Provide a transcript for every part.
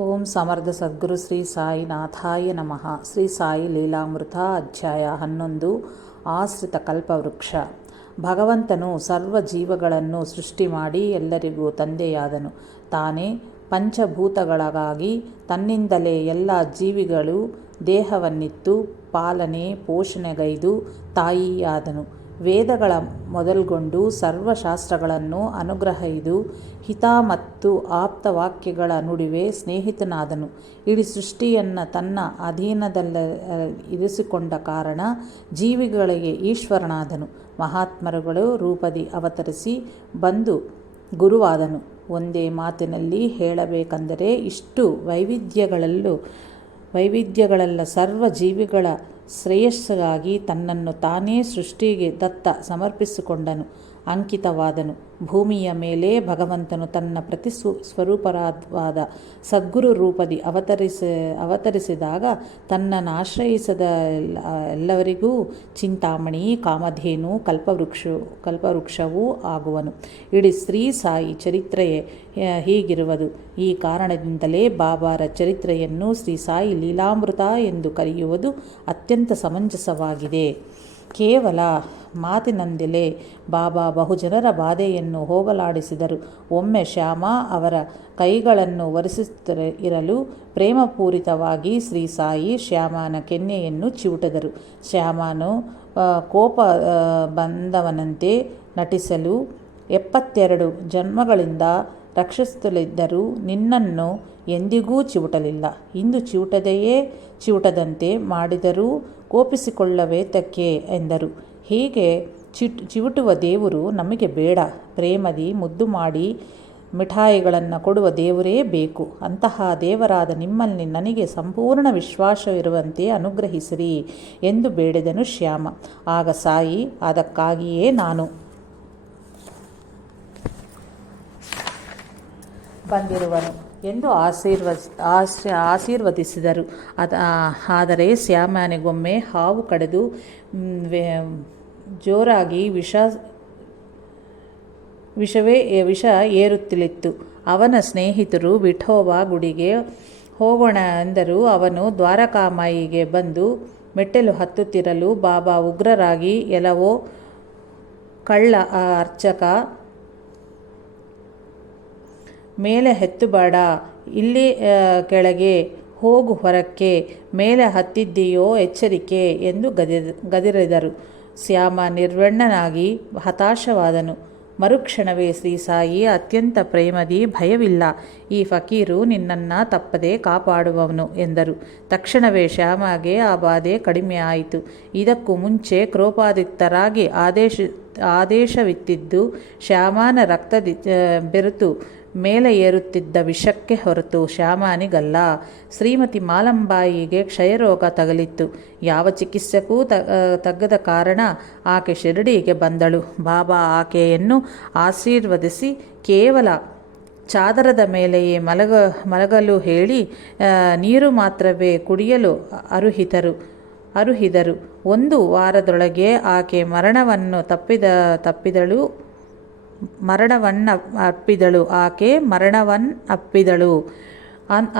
ಓಂ ಸಮರ್ಥ ಸದ್ಗುರು ಶ್ರೀ ಸಾಯಿನಾಥಾಯ ನಮಃ. ಶ್ರೀ ಸಾಯಿ ಲೀಲಾಮೃತ ಅಧ್ಯಾಯ 11. ಆಶ್ರಿತ ಕಲ್ಪವೃಕ್ಷ. ಭಗವಂತನು ಸರ್ವ ಜೀವಗಳನ್ನು ಸೃಷ್ಟಿ ಮಾಡಿ ಎಲ್ಲರಿಗೂ ತಂದೆಯಾದನು. ತಾನೇ ಪಂಚಭೂತಗಳಾಗಿ ತನ್ನಿಂದಲೇ ಎಲ್ಲ ಜೀವಿಗಳು ದೇಹವನ್ನಿತ್ತು ಪಾಲನೆ ಪೋಷಣೆಗೈದು ತಾಯಿಯಾದನು. ವೇದಗಳ ಮೊದಲ್ಗೊಂಡು ಸರ್ವಶಾಸ್ತ್ರಗಳನ್ನು ಅನುಗ್ರಹಿದು ಹಿತ ಮತ್ತು ಆಪ್ತವಾಕ್ಯಗಳ ನಡುವೆ ಸ್ನೇಹಿತನಾದನು. ಇಡೀ ಸೃಷ್ಟಿಯನ್ನು ತನ್ನ ಅಧೀನದಲ್ಲಿರಿಸಿಕೊಂಡ ಕಾರಣ ಜೀವಿಗಳಿಗೆ ಈಶ್ವರನಾದನು. ಮಹಾತ್ಮರುಗಳು ರೂಪದಿ ಅವತರಿಸಿ ಬಂದು ಗುರುವಾದನು. ಒಂದೇ ಮಾತಿನಲ್ಲಿ ಹೇಳಬೇಕೆಂದರೆ ಇಷ್ಟು ವೈವಿಧ್ಯಗಳೆಲ್ಲ ಸರ್ವ ಜೀವಿಗಳ ಶ್ರೇಯಸ್ಸಿಗಾಗಿ ತನ್ನನ್ನು ತಾನೇ ಸೃಷ್ಟಿಗೆ ದತ್ತ ಸಮರ್ಪಿಸಿಕೊಂಡನು, ಅಂಕಿತವಾದನು. ಭೂಮಿಯ ಮೇಲೆ ಭಗವಂತನು ತನ್ನ ಸ್ವರೂಪವಾದ ಸದ್ಗುರು ರೂಪದಿ ಅವತರಿಸಿದಾಗ ತನ್ನನ್ನು ಆಶ್ರಯಿಸಿದ ಎಲ್ಲವರಿಗೂ ಚಿಂತಾಮಣಿ ಕಾಮಧೇನು ಕಲ್ಪವೃಕ್ಷವೂ ಆಗುವನು. ಇಡೀ ಶ್ರೀ ಸಾಯಿ ಚರಿತ್ರೆಯೇ ಹೀಗಿರುವುದು. ಈ ಕಾರಣದಿಂದಲೇ ಬಾಬಾರ ಚರಿತ್ರೆಯನ್ನು ಶ್ರೀ ಸಾಯಿ ಲೀಲಾಮೃತ ಎಂದು ಕರೆಯುವುದು ಅತ್ಯಂತ ಸಮಂಜಸವಾಗಿದೆ. ಕೇವಲ ಮಾತಿನಿಂದಲೇ ಬಾಬಾ ಬಹುಜನರ ಬಾಧೆಯನ್ನು ಹೋಗಲಾಡಿಸಿದರು. ಒಮ್ಮೆ ಶ್ಯಾಮ ಅವರ ಕೈಗಳನ್ನು ಒರೆಸುತ್ತಿರಲು ಪ್ರೇಮಪೂರಿತವಾಗಿ ಶ್ರೀ ಸಾಯಿ ಶ್ಯಾಮನ ಕೆನ್ನೆಯನ್ನು ಚಿವುಟಿದರು. ಶ್ಯಾಮನು ಕೋಪ ಬಂದವನಂತೆ ನಟಿಸಲು 72 ಜನ್ಮಗಳಿಂದ ರಕ್ಷಿಸುತ್ತಲಿದ್ದರೂ ನಿನ್ನನ್ನು ಎಂದಿಗೂ ಚಿವುಟಲಿಲ್ಲ. ಇಂದು ಚಿವುಟದಂತೆ ಮಾಡಿದರೂ ಕೋಪಿಸಿಕೊಳ್ಳಬೇತಕ್ಕೆ ಎಂದರು. ಹೀಗೆ ಚಿವುಟುವ ದೇವರು ನಮಗೆ ಬೇಡ. ಪ್ರೇಮದಿ ಮುದ್ದು ಮಾಡಿ ಮಿಠಾಯಿಗಳನ್ನು ಕೊಡುವ ದೇವರೇ ಬೇಕು. ಅಂತಹ ದೇವರಾದ ನಿಮ್ಮಲ್ಲಿ ನನಗೆ ಸಂಪೂರ್ಣ ವಿಶ್ವಾಸವಿರುವಂತೆ ಅನುಗ್ರಹಿಸಿರಿ ಎಂದು ಬೇಡಿದನು ಶ್ಯಾಮ. ಆಗ ಸಾಯಿ ಅದಕ್ಕಾಗಿಯೇ ನಾನು ಬಂದಿರುವನು ಎಂದು ಆಶೀರ್ವದಿಸಿದರು. ಆದರೆ ಶ್ಯಾಮನಿಗೊಮ್ಮೆ ಹಾವು ಕಡಿದು ಜೋರಾಗಿ ವಿಷ ಏರುತ್ತಿತ್ತು. ಅವನ ಸ್ನೇಹಿತರು ವಿಠೋಬಾ ಗುಡಿಗೆ ಹೋಗೋಣ ಎಂದರು. ಅವನು ದ್ವಾರಕಾಮಾಯಿಗೆ ಬಂದು ಮೆಟ್ಟಲು ಹತ್ತುತ್ತಿರಲು ಬಾಬಾ ಉಗ್ರರಾಗಿ ಎಲ್ಲವೋ ಕಳ್ಳ ಅರ್ಚಕ, ಮೇಲೆ ಹತ್ತಬೇಡ, ಇಲ್ಲಿ ಕೆಳಗೆ ಹೋಗು, ಹೊರಕ್ಕೆ ಮೇಲೆ ಹತ್ತಿದ್ದೀಯೋ ಎಚ್ಚರಿಕೆ ಎಂದು ಗದರಿದರು. ಶ್ಯಾಮ ನಿರ್ವಣ್ಣನಾಗಿ ಹತಾಶವಾದನು. ಮರುಕ್ಷಣವೇ ಶ್ರೀ ಸಾಯಿ ಅತ್ಯಂತ ಪ್ರೇಮದಿ ಭಯವಿಲ್ಲ, ಈ ಫಕೀರು ನಿನ್ನನ್ನು ತಪ್ಪದೆ ಕಾಪಾಡುವವನು ಎಂದರು. ತಕ್ಷಣವೇ ಶ್ಯಾಮಗೆ ಆ ಬಾಧೆ ಕಡಿಮೆ ಆಯಿತು. ಇದಕ್ಕೂ ಮುಂಚೆ ಕ್ರೋಪಾದಿಕ್ತರಾಗಿ ಆದೇಶವಿತ್ತಿದ್ದು ಶ್ಯಾಮನ ರಕ್ತದಿ ಬೆರೆತು ಮೇಲೆ ಏರುತ್ತಿದ್ದ ವಿಷಕ್ಕೆ ಹೊರತು ಶ್ಯಾಮನಿಗಲ್ಲ. ಶ್ರೀಮತಿ ಮಾಲಂಬಾಯಿಗೆ ಕ್ಷಯರೋಗ ತಗಲಿತ್ತು. ಯಾವ ಚಿಕಿತ್ಸೆಗೂ ತಗ್ಗದ ಕಾರಣ ಆಕೆ ಶಿರಡಿಗೆ ಬಂದಳು. ಬಾಬಾ ಆಕೆಯನ್ನು ಆಶೀರ್ವದಿಸಿ ಕೇವಲ ಚಾದರದ ಮೇಲೆಯೇ ಮಲಗಲು ಹೇಳಿ ನೀರು ಮಾತ್ರವೇ ಕುಡಿಯಲು ಅರುಹಿದರು. 1 ವಾರದೊಳಗೆ ಆಕೆ ಮರಣವನ್ನಪ್ಪಿದಳು.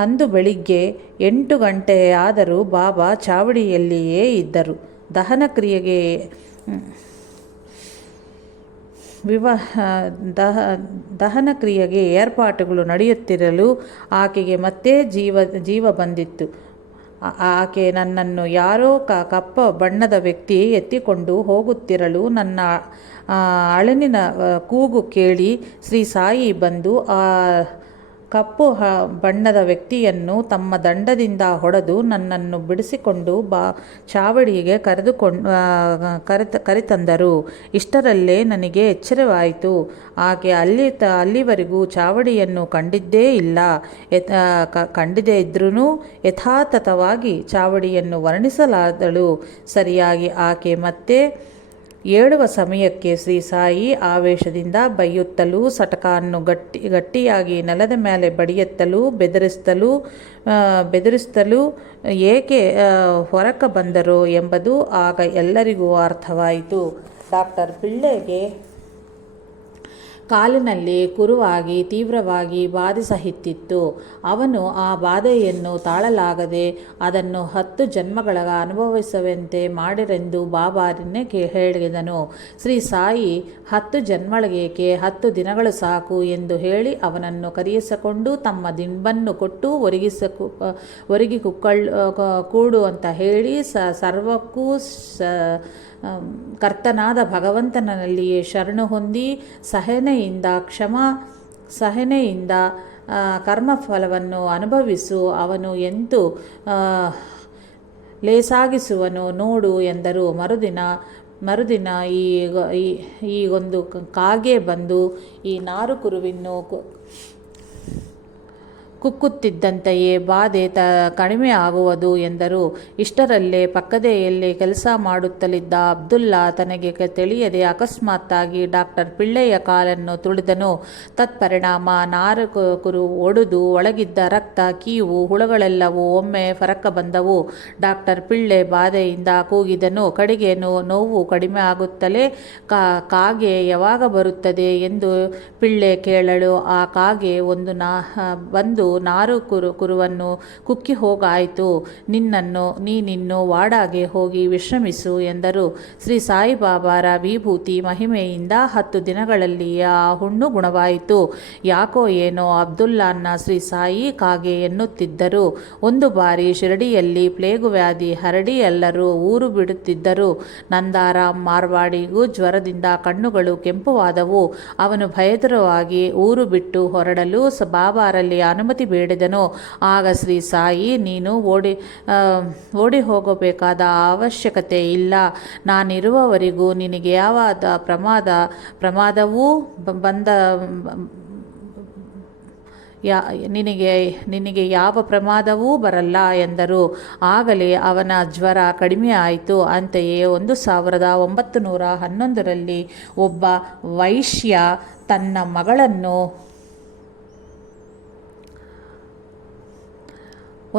ಅಂದು ಬೆಳಿಗ್ಗೆ 8 ಗಂಟೆಯಾದರೂ ಬಾಬಾ ಚಾವಡಿಯಲ್ಲಿಯೇ ಇದ್ದರು. ದಹನ ಕ್ರಿಯೆಗೆ ಏರ್ಪಾಟುಗಳು ನಡೆಯುತ್ತಿರಲು ಆಕೆಗೆ ಮತ್ತೆ ಜೀವ ಬಂದಿತ್ತು. ಆಕೆ ನನ್ನನ್ನು ಯಾರೋ ಕಪ್ಪ ಬಣ್ಣದ ವ್ಯಕ್ತಿ ಎತ್ತಿಕೊಂಡು ಹೋಗುತ್ತಿರಲು ನನ್ನ ಅಳನಿನ ಕೂಗು ಕೇಳಿ ಶ್ರೀ ಸಾಯಿ ಬಂದು ಆ ಕಪ್ಪು ಬಣ್ಣದ ವ್ಯಕ್ತಿಯನ್ನು ತಮ್ಮ ದಂಡದಿಂದ ಹೊಡೆದು ನನ್ನನ್ನು ಬಿಡಿಸಿಕೊಂಡು ಚಾವಡಿಗೆ ಕರೆತಂದರು. ಇಷ್ಟರಲ್ಲೇ ನನಗೆ ಎಚ್ಚರವಾಯಿತು. ಆಕೆ ಅಲ್ಲಿವರೆಗೂ ಚಾವಡಿಯನ್ನು ಕಂಡಿದ್ದೇ ಇಲ್ಲ. ಕಂಡಿದ್ದೇ ಇದ್ರೂ ಯಥಾತಥವಾಗಿ ಚಾವಡಿಯನ್ನು ವರ್ಣಿಸಲಾದಳು. ಸರಿಯಾಗಿ ಆಕೆ ಮತ್ತೆ ಏಳುವ ಸಮಯಕ್ಕೆ ಶ್ರೀ ಸಾಯಿ ಆವೇಶದಿಂದ ಬೈಯುತ್ತಲೂ ಸಟಕನ್ನು ಗಟ್ಟಿಯಾಗಿ ನೆಲದ ಮೇಲೆ ಬಡಿಯುತ್ತಲೂ ಬೆದರಿಸುತ್ತಲೂ ಏಕೆ ಹೊರಕ ಬಂದರೋ ಎಂಬುದು ಆಗ ಎಲ್ಲರಿಗೂ ಅರ್ಥವಾಯಿತು. ಡಾಕ್ಟರ್ ಪಿಳ್ಳೆಗೆ ಕಾಲಿನಲ್ಲಿ ಕುರುವಾಗಿ ತೀವ್ರವಾಗಿ ಬಾಧಿಸಹಿತ್ತಿತ್ತು. ಅವನು ಆ ಬಾಧೆಯನ್ನು ತಾಳಲಾಗದೆ ಅದನ್ನು 10 ಜನ್ಮಗಳ ಅನುಭವಿಸುವಂತೆ ಮಾಡಿರೆಂದು ಬಾಬಾರನ್ನೇ ಹೇಳಿದನು. ಶ್ರೀ ಸಾಯಿ 10 ಜನ್ಮಗಳೇಕೆ, 10 ದಿನಗಳು ಸಾಕು ಎಂದು ಹೇಳಿ ಅವನನ್ನು ಕರೆಯಿಸಿಕೊಂಡು ತಮ್ಮ ದಿಂಬನ್ನು ಕೊಟ್ಟು ಒರಗಿ ಕೂಡು ಅಂತ ಹೇಳಿ ಸರ್ವಕ್ಕೂ ಕರ್ತನಾದ ಭಗವಂತನಲ್ಲಿಯೇ ಶರಣು ಹೊಂದಿ ಸಹನೆಯಿಂದ ಕರ್ಮಫಲವನ್ನು ಅನುಭವಿಸು, ಅವನು ಎಂತೂ ಲೇಸಾಗಿಸುವನು ನೋಡು ಎಂದರು. ಮರುದಿನ ಈಗೊಂದು ಕಾಗೆ ಬಂದು ಈ ನಾರು ಕುರುವಿನ್ನು ಕುಕ್ಕುತ್ತಿದ್ದಂತೆಯೇ ಬಾಧೆ ಕಡಿಮೆ ಆಗುವುದು ಎಂದರು. ಇಷ್ಟರಲ್ಲೇ ಪಕ್ಕದೆಯಲ್ಲೇ ಕೆಲಸ ಮಾಡುತ್ತಲಿದ್ದ ಅಬ್ದುಲ್ಲಾ ತನಗೆ ತಿಳಿಯದೆ ಅಕಸ್ಮಾತ್ತಾಗಿ ಡಾಕ್ಟರ್ ಪಿಳ್ಳೆಯ ಕಾಲನ್ನು ತುಳಿದನು. ತತ್ಪರಿಣಾಮ ನಾರು ಕುರು ಒಡೆದು ಒಳಗಿದ್ದ ರಕ್ತ, ಕೀವು, ಹುಳುಗಳೆಲ್ಲವೂ ಒಮ್ಮೆ ಹೊರಕ್ಕೆ ಬಂದವು. ಡಾಕ್ಟರ್ ಪಿಳ್ಳೆ ಬಾಧೆಯಿಂದ ಕೂಗಿದನು. ಕಡೆಗೆ ನೋವು ಕಡಿಮೆ ಆಗುತ್ತಲೇ ಕಾಗೆ ಯಾವಾಗ ಬರುತ್ತದೆ ಎಂದು ಪಿಳ್ಳೆ ಕೇಳಲು ಆ ಕಾಗೆ ಬಂದು ನಾರು ಕುರುವನ್ನು ಕುಕ್ಕಿ ಹೋಗಾಯಿತು. ನೀನಿನ್ನು ವಾಡಾಗೆ ಹೋಗಿ ವಿಶ್ರಮಿಸು ಎಂದರು. ಶ್ರೀ ಸಾಯಿಬಾಬಾರ ವಿಭೂತಿ ಮಹಿಮೆಯಿಂದ 10 ದಿನಗಳಲ್ಲಿಯೇ ಆ ಹುಣ್ಣು ಗುಣವಾಯಿತು. ಯಾಕೋ ಏನೋ ಅಬ್ದುಲ್ಲಾನ ಶ್ರೀ ಸಾಯಿ ಕಾಗೆ ಎನ್ನುತ್ತಿದ್ದರು. ಒಂದು ಬಾರಿ ಶಿರಡಿಯಲ್ಲಿ ಪ್ಲೇಗು ವ್ಯಾಧಿ ಹರಡಿ ಎಲ್ಲರೂ ಊರು ಬಿಡುತ್ತಿದ್ದರು. ನಂದಾರಾಮ್ ಮಾರ್ವಾಡಿಗೂ ಜ್ವರದಿಂದ ಕಣ್ಣುಗಳು ಕೆಂಪುವಾದವು. ಅವನು ಭಯದರವಾಗಿ ಊರು ಬಿಟ್ಟು ಹೊರಡಲು ಬಾಬಾರಲ್ಲಿ ಅನುಮತಿ ಬೇಡಿದನು. ಆಗ ಶ್ರೀ ಸಾಯಿ, ನೀನು ಓಡಿ ಹೋಗಬೇಕಾದ ಅವಶ್ಯಕತೆ ಇಲ್ಲ. ನಾನಿರುವವರೆಗೂ ನಿನಗೆ ನಿನಗೆ ಯಾವ ಪ್ರಮಾದವೂ ಬರಲ್ಲ ಎಂದರು. ಆಗಲೇ ಅವನ ಜ್ವರ ಕಡಿಮೆ ಆಯಿತು. ಅಂತೆಯೇ 1911ರಲ್ಲಿ ಒಬ್ಬ ವೈಶ್ಯ ತನ್ನ ಮಗಳನ್ನು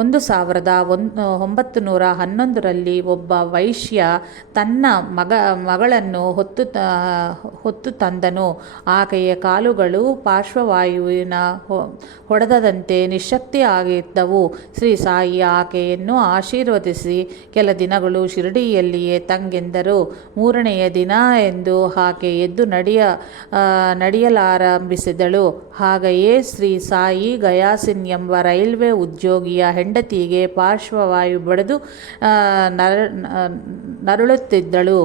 1911ರಲ್ಲಿ ಒಬ್ಬ ವೈಶ್ಯ ತನ್ನ ಮಗಳನ್ನು ಹೊತ್ತು ತಂದನು. ಆಕೆಯ ಕಾಲುಗಳು ಪಾರ್ಶ್ವವಾಯುವಿನ ಹೊಡೆದಂತೆ ನಿಶ್ಶಕ್ತಿಯಾಗಿದ್ದವು. ಶ್ರೀ ಸಾಯಿ ಆಕೆಯನ್ನು ಆಶೀರ್ವದಿಸಿ ಕೆಲ ದಿನಗಳು ಶಿರಡಿಯಲ್ಲಿಯೇ ತಂಗೆಂದರು. 3ನೆಯ ದಿನ ಎಂದು ಆಕೆ ಎದ್ದು ನಡೆಯಲಾರಂಭಿಸಿದಳು. ಹಾಗೆಯೇ ಶ್ರೀ ಸಾಯಿ ಗಯಾಸಿನ್ ಎಂಬ ರೈಲ್ವೆ ಉದ್ಯೋಗಿಯ ಹೆಂಡತಿಗೆ ಪಾರ್ಶ್ವವಾಯು ಬಡಿದು ನರಳುತ್ತಿದ್ದಳು.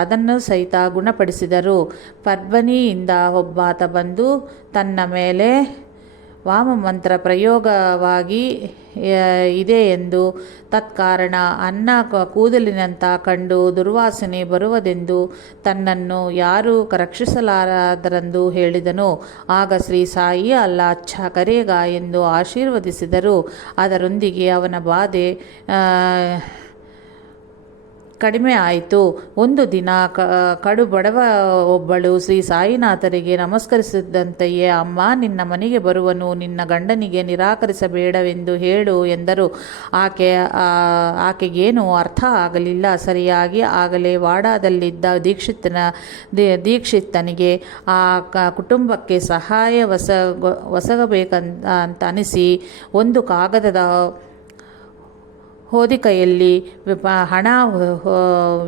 ಅದನ್ನು ಸಹಿತ ಗುಣಪಡಿಸಿದರು. ಪರ್ಬನಿಯಿಂದ ಒಬ್ಬಾತ ಬಂದು ತನ್ನ ಮೇಲೆ ವಾಮಮಂತ್ರ ಪ್ರಯೋಗವಾಗಿ ಇದೆ ಎಂದು ತತ್ಕಾರಣ ಅನ್ನ ಕೂದಲಿನಂತ ಕಂಡು ದುರ್ವಾಸನೆ ಬರುವುದೆಂದು ತನ್ನನ್ನು ಯಾರೂ ರಕ್ಷಿಸಲಾರದರೆಂದು ಹೇಳಿದನು. ಆಗ ಶ್ರೀ ಸಾಯಿ ಅಲ್ಲ ಅಚ್ಚ ಕರೇಗ ಎಂದು ಆಶೀರ್ವದಿಸಿದರು. ಅದರೊಂದಿಗೆ ಅವನ ಬಾಧೆ ಕಡಿಮೆ ಆಯಿತು. ಒಂದು ದಿನ ಕಡು ಬಡವ ಒಬ್ಬಳು ಶ್ರೀ ಸಾಯಿನಾಥರಿಗೆ ನಮಸ್ಕರಿಸಿದಂತೆಯೇ, ಅಮ್ಮ, ನಿನ್ನ ಮನೆಗೆ ಬರುವನು ನಿನ್ನ ಗಂಡನಿಗೆ ನಿರಾಕರಿಸಬೇಡವೆಂದು ಹೇಳು ಎಂದರು. ಆಕೆಗೇನೂ ಅರ್ಥ ಆಗಲಿಲ್ಲ. ಸರಿಯಾಗಿ ಆಗಲೇ ವಾಡಾದಲ್ಲಿದ್ದ ದೀಕ್ಷಿತನಿಗೆ ಆ ಕುಟುಂಬಕ್ಕೆ ಸಹಾಯ ಒಸಗಬೇಕಂತ ಅನಿಸಿ ಒಂದು ಕಾಗದದ ಹೋದಿಕೆಯಲ್ಲಿ ಹಣ